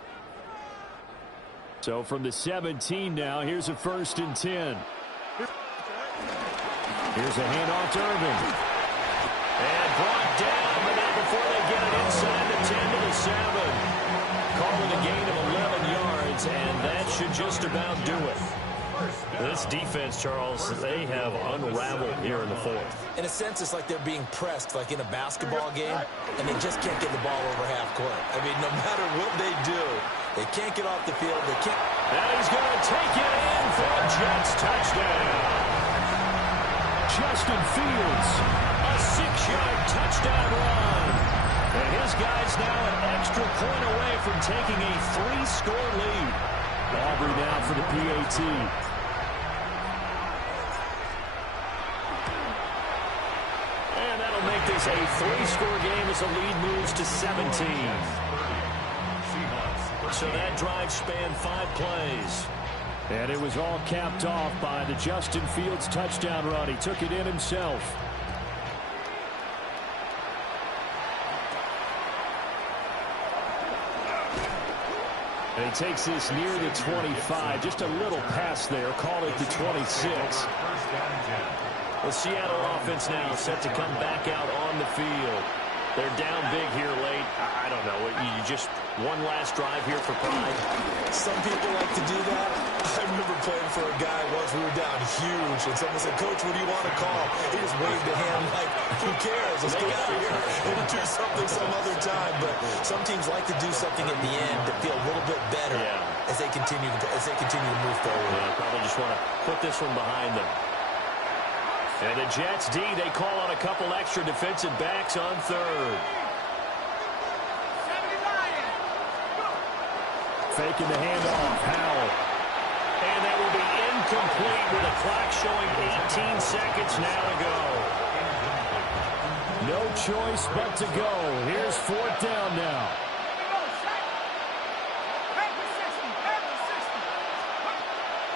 So from the 17 now, here's a 1st and 10. Here's a handoff to Irving. And brought down, but not before they get it inside the 10 to the 7. Calling a gain of 11 yards, and that should just about do it. This defense, Charles, they have unraveled here in the fourth. In a sense, it's like they're being pressed, like in a basketball game, and they just can't get the ball over half court. I mean, no matter what they do, they can't get off the field. They can't. And he's going to take it in for a Jets touchdown. Justin Fields. A 6-yard touchdown run. And his guy's now an extra point away from taking a 3-score lead. Aubrey now for the PAT. And that'll make this a 3-score game as the lead moves to 17. So that drive spanned 5 plays. And it was all capped off by the Justin Fields touchdown run. He took it in himself. And he takes this near the 25. Just a little pass there. Call it the 26. The Seattle offense now set to come back out on the field. They're down big here late. I don't know. You just one last drive here for pride. Some people like to do that. I remember playing for a guy once. We were down huge, and someone said, "Coach, what do you want to call?" He just waved a hand like, "Who cares? Let's get out of here and do something some other time." But some teams like to do something at the end to feel a little bit better as they continue to move forward. Yeah, probably just want to put this one behind them. And the Jets D, they call on a couple extra defensive backs on third. Faking the handoff. Howell. And that will be incomplete with the clock showing 18 seconds now to go. No choice but to go. Here's 4th down now.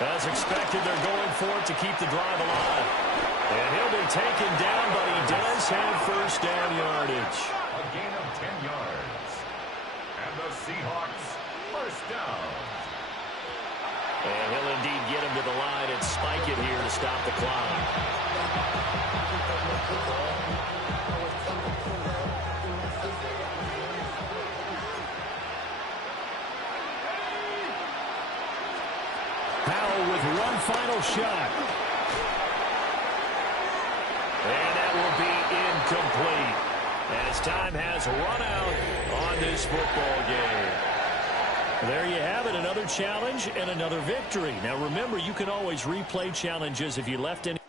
As expected, they're going for it to keep the drive alive. And he'll be taken down, but he does have first down yardage. A gain of 10 yards. And the Seahawks, first down. And he'll indeed get him to the line and spike it here to stop the clock. Howell with one final shot. And that will be incomplete as time has run out on this football game. There you have it, another challenge and another victory. Now remember, you can always replay challenges if you left any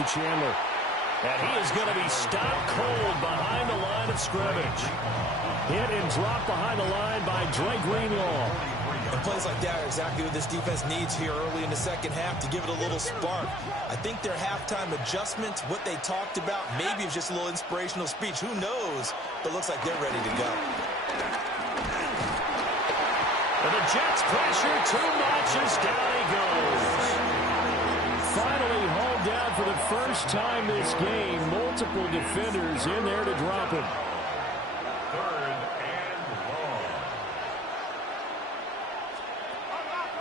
to Chandler. And he is going to be stopped cold behind the line of scrimmage. Hit and dropped behind the line by Dre Greenlaw. And plays like that are exactly what this defense needs here early in the second half to give it a little spark. I think their halftime adjustments, what they talked about, maybe it's just a little inspirational speech. Who knows? But it looks like they're ready to go. And the Jets pressure too much as down he goes. Finally hauled down for the first time this game. Multiple defenders in there to drop him. Third and long.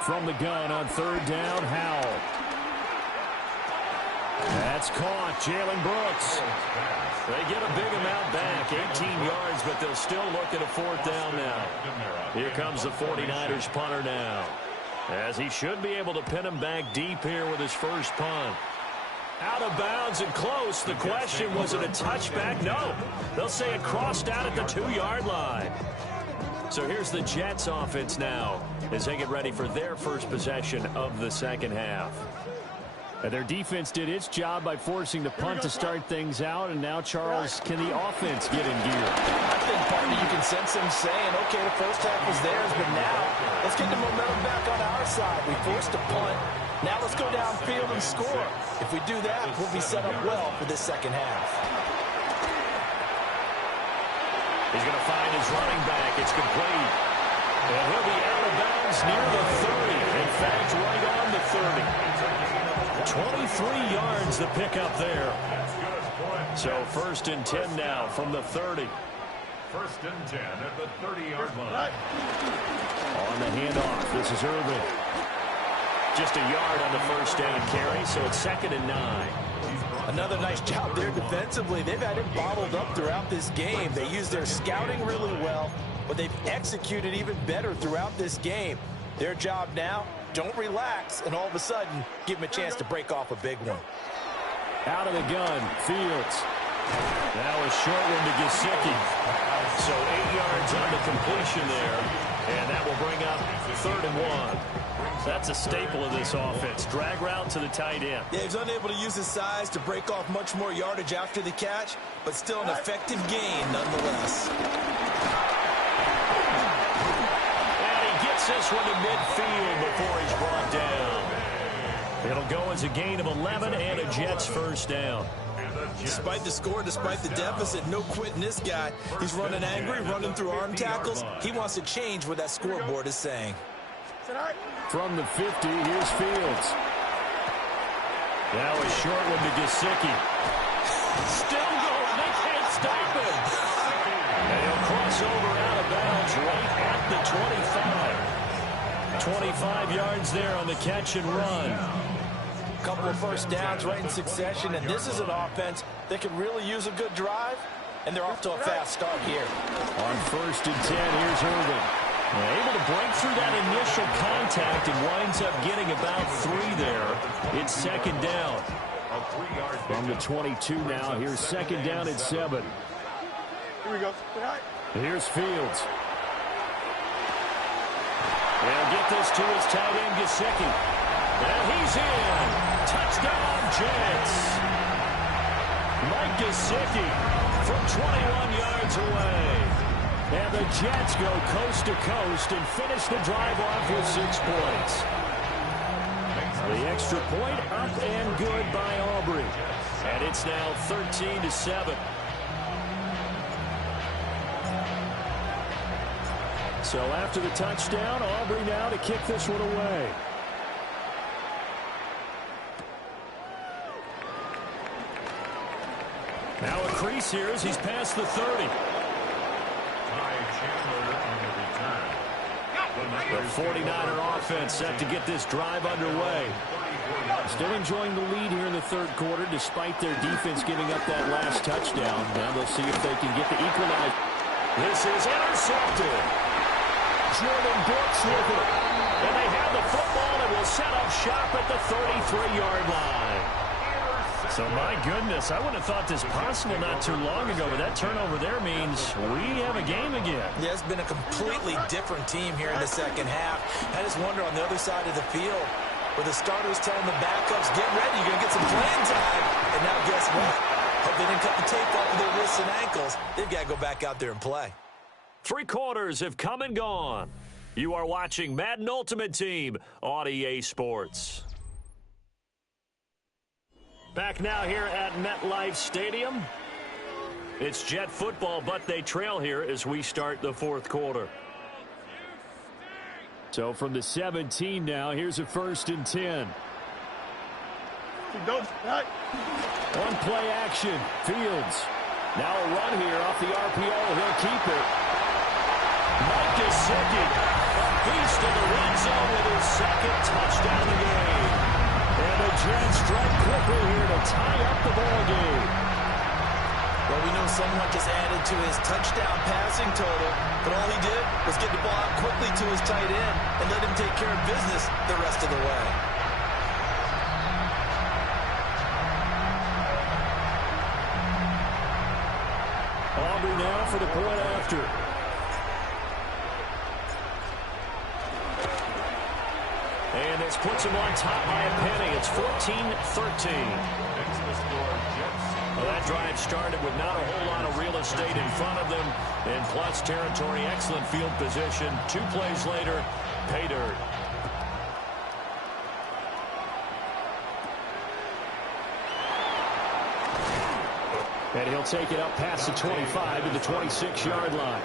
From the gun on third down, Howell. That's caught. Jalen Brooks. They get a big amount back, 18 yards, but they'll still look at a fourth down now. Here comes the 49ers punter now, as he should be able to pin him back deep here with his first punt. Out of bounds and close. The question, was it a touchback? No. They'll say it crossed out at the 2-yard line. So here's the Jets offense now as they get ready for their first possession of the second half. And their defense did its job by forcing the punt to start things out. And now, Charles, can the offense get in gear? I think, partner, you can sense them saying, okay, the first half was theirs, but now let's get the momentum back on our side. We forced a punt. Now let's go downfield and score. If we do that, we'll be set up well for this second half. He's going to find his running back. It's complete. And he'll be out of bounds near the 30. In fact, right on the 30. 23 yards the pickup there. So first and 10 now from the 30. First and 10 at the 30-yard line. On the handoff, this is Irvin. Just a yard on the first down carry, so it's 2nd and 9. Another nice job there defensively. They've had him bottled up throughout this game. They used their scouting really well, but they've executed even better throughout this game. Their job now, don't relax, and all of a sudden, give him a chance to break off a big one. Out of the gun, Fields. Now a short one to Gesicki. So 8 yards on the completion there, and that will bring up 3rd and 1. That's a staple of this offense. Drag route to the tight end. Yeah, he's unable to use his size to break off much more yardage after the catch, but still an effective gain nonetheless. And he gets this one to midfield before he's brought down. It'll go as a gain of 11 and a Jets first down. Despite the score, despite the deficit, no quitting this guy. He's running angry, running through arm tackles. He wants to change what that scoreboard is saying. From the 50, here's Fields. Now a short one to Gesicki. Still going. They can't stop him. And he'll cross over out of bounds right at the 25. 25 yards there on the catch and run. A couple of first downs right in succession, and this is an offense that can really use a good drive, and they're off to a fast start here. On 1st and 10, here's Irvin. Able to break through that initial contact and winds up getting about 3 there. It's 2nd down. From the 22 now, here's 2nd down and 7. Here we go. Here's Fields. They'll get this to his tight end, Gesicki. And he's in. Touchdown, Jets. Mike Gesicki from 21 yards away. And the Jets go coast to coast and finish the drive off with 6 points. The extra point up and good by Aubrey. And it's now 13-7. So after the touchdown, Aubrey now to kick this one away. Now a crease here as he's past the 30. The 49er offense set to get this drive underway. Still enjoying the lead here in the 3rd quarter despite their defense giving up that last touchdown. Now they'll see if they can get the equalizer. This is intercepted. Jordan Brooks with it. And they have the football and will set up shop at the 33-yard line. So, my goodness, I wouldn't have thought this possible not too long ago, but that turnover there means we have a game again. Yeah, it's been a completely different team here in the second half. I just wonder on the other side of the field, where the starters telling the backups, get ready, you're going to get some playing time. And now guess what? Hope they didn't cut the tape off of their wrists and ankles. They've got to go back out there and play. 3 quarters have come and gone. You are watching Madden Ultimate Team on EA Sports. Back now here at MetLife Stadium. It's Jet football, but they trail here as we start the 4th quarter. So from the 17 now, here's a 1st and 10. One play action. Fields. Now a run here off the RPO. He'll keep it. Mike Gesicki, a beast in the red zone with his 2nd touchdown of the game. And the Jets strike quickly here to tie up the ball game. Well, we know someone just added to his touchdown passing total, but all he did was get the ball out quickly to his tight end and let him take care of business the rest of the way. Aubrey now for the point after. And this puts him on top by a penny. It's 14-13. Well, that drive started with not a whole lot of real estate in front of them. And plus territory, excellent field position. 2 plays later, pay dirt. And he'll take it up past the 25 to the 26-yard line.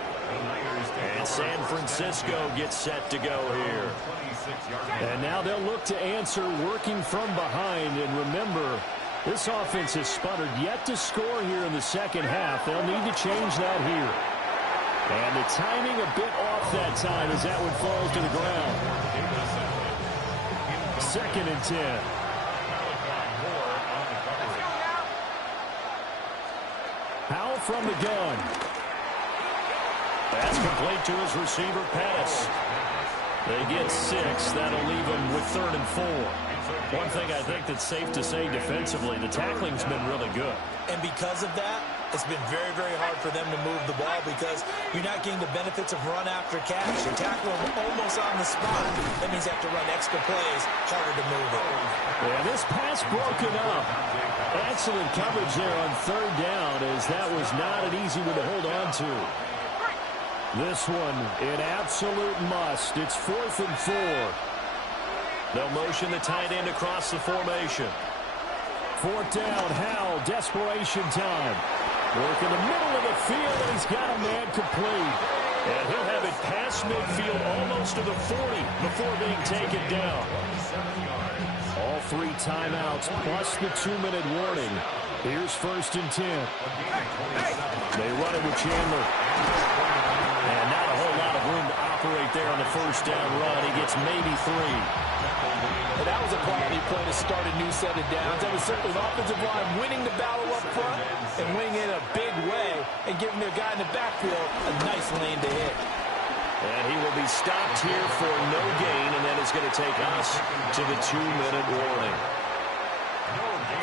And San Francisco gets set to go here. And now they'll look to answer working from behind. And remember, this offense has sputtered yet to score here in the 2nd half. They'll need to change that here. And the timing a bit off that time as that one falls to the ground. 2nd and 10. Powell from the gun. That's complete to his receiver, Pettis. They get 6. That'll leave them with 3rd and 4. One thing I think that's safe to say defensively, the tackling's been really good. And because of that, it's been very, very hard for them to move the ball because you're not getting the benefits of run after catch. You're tackling them almost on the spot. That means you have to run extra plays, harder to move it. Yeah, this pass broken up. Excellent coverage there on 3rd down as that was not an easy one to hold on to. This one, an absolute must. It's 4th and 4. They'll motion the tight end across the formation. 4th down, Howell, desperation time. Work in the middle of the field, and he's got a man complete. And he'll have it past midfield almost to the 40 before being taken down. All 3 timeouts plus the 2-minute warning. Here's 1st and 10. They run it with Chandler. And not a whole lot of room to operate there on the 1st down run. He gets maybe 3. But that was a quality play to start a new set of downs. That was certainly an offensive line winning the battle up front and winning it in a big way and giving their guy in the backfield a nice lane to hit. And he will be stopped here for no gain, and that is going to take us to the 2-minute warning.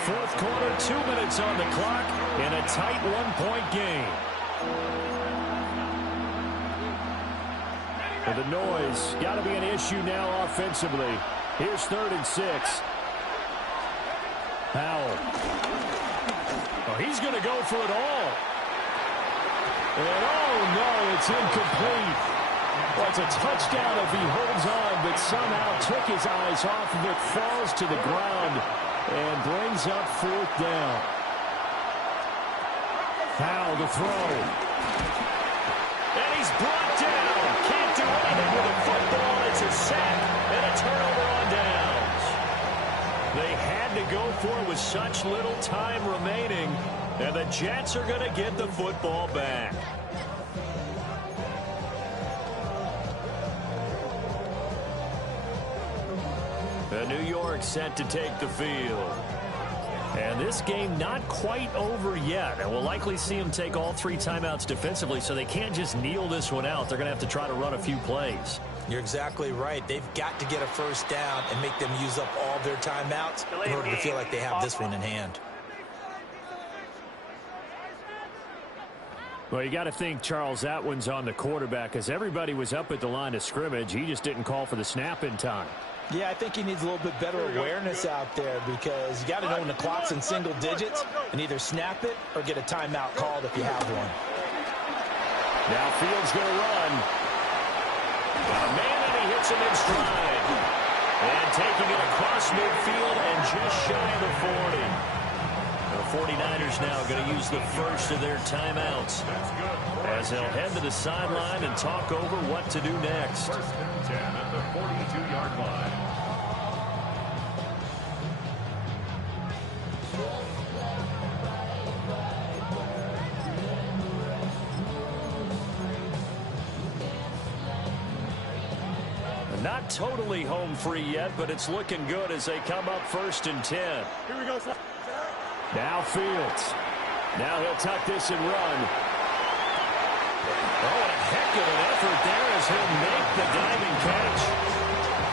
4th quarter, 2 minutes on the clock, and a tight 1-point game. And the noise got to be an issue now offensively. Here's 3rd and 6. Powell. Oh, he's going to go for it all. And oh no, it's incomplete. Well, it's a touchdown if he holds on, but somehow took his eyes off of it, falls to the ground, and brings up 4th down. Powell to throw. And he's brought down. Can't do anything with a football. It's a sack and a turnover on downs. They had to go for it with such little time remaining, and the Jets are going to get the football back. New York set to take the field. And this game not quite over yet. And we'll likely see them take all 3 timeouts defensively, so they can't just kneel this one out. They're going to have to try to run a few plays. You're exactly right. They've got to get a 1st down and make them use up all their timeouts in order to feel like they have this one in hand. Well, you got to think, Charles, that one's on the quarterback, as everybody was up at the line of scrimmage. He just didn't call for the snap in time. Yeah, I think he needs a little bit better awareness out there because you got to know when the clock's in single digits and either snap it or get a timeout called if you have one. Now Fields going to run. Got a man and he hits him in stride. And taking it across midfield and just shy of the 40. The 49ers now going to use the first of their timeouts as they'll head to the sideline and talk over what to do next. First and 10 at the 42-yard line. Not totally home free yet, but it's looking good as they come up first and 10. Here we go, sir. Now Fields. Now he'll tuck this and run. Oh, what a heck of an effort there as he'll make the diving catch.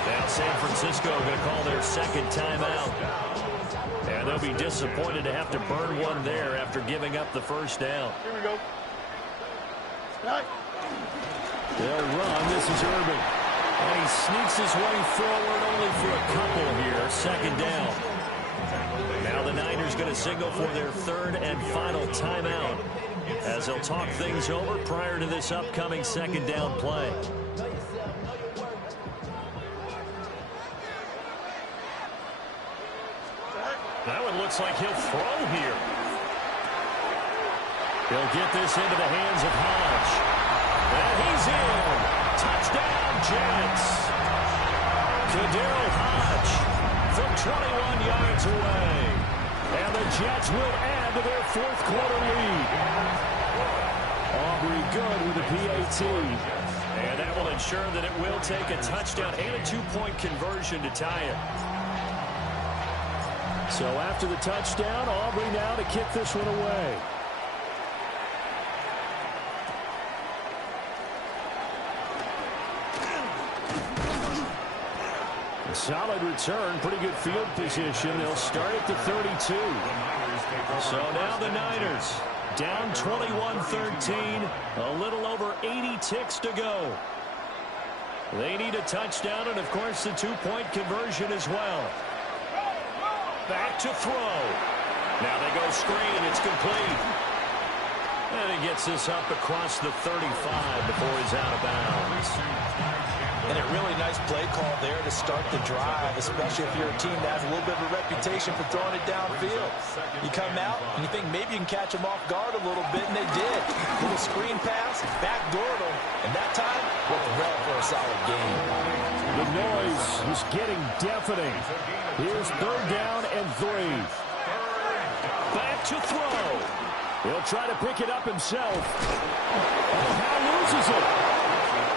Now San Francisco going to call their second timeout. And they'll be disappointed to have to burn one there after giving up the first down. Here we go. Back. They'll run. This is Urban. And he sneaks his way forward only for a couple here. Second down. Now the Niners going to signal for their third and final timeout as they'll talk things over prior to this upcoming second down play. That one looks like he'll throw here. He'll get this into the hands of Hodge. And he's in. Touchdown, Jets. Kadarius Hodge from 21 yards away. And the Jets will add to their fourth quarter lead. Aubrey good with a PAT. And that will ensure that it will take a touchdown and a two-point conversion to tie it. So after the touchdown, Aubrey now to kick this one away. A solid return, pretty good field position. They'll start at the 32. So now the Niners down 21-13, a little over 80 ticks to go. They need a touchdown and, of course, the two-point conversion as well. Back to throw. Now they go screen. It's complete. And he gets this up across the 35 before he's out of bounds. And a really nice play call there to start the drive, especially if you're a team that has a little bit of a reputation for throwing it downfield. You come out and you think maybe you can catch them off guard a little bit, and they did. Little screen pass, backdoored them, and that time worked well for a solid game. The noise is getting deafening. Here's third down and 3. Back to throw. He'll try to pick it up himself. And now loses it.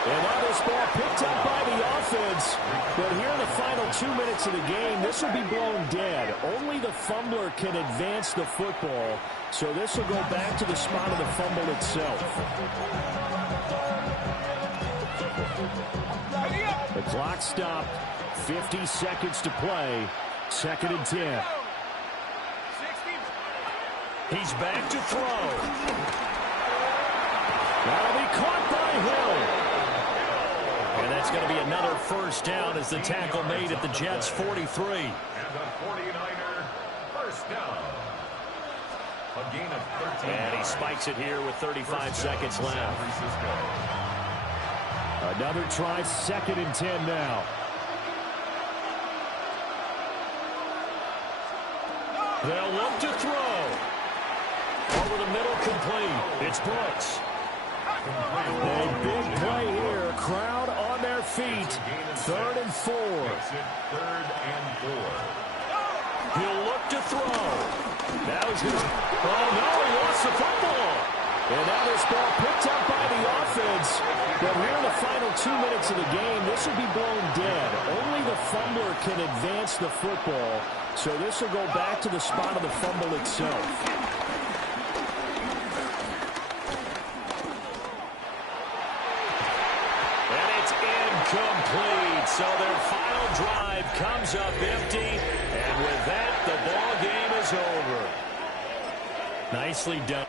And now this ball picked up by the offense. But here in the final 2 minutes of the game, this will be blown dead. Only the fumbler can advance the football. So this will go back to the spot of the fumble itself. The clock stopped. 50 seconds to play. Second and 10. He's back to throw. That'll be caught by Hill. And that's going to be another first down as the tackle made at the Jets' 43. And the 49er first down. A gain of 13. And he spikes it here with 35 seconds left. Another try, second and 10 now. They'll look to throw. Over the middle, complete. It's Brooks. A big play here. Crowd on their feet. Third and 4. Third and 4. He'll look to throw. Now he's going to... Oh, no, he lost the football. And now this ball picked up by the offense. But here in the final 2 minutes of the game, this will be blown dead. Only the fumbler can advance the football. So this will go back to the spot of the fumble itself. Complete. So their final drive comes up empty. And with that, the ball game is over. Nicely done.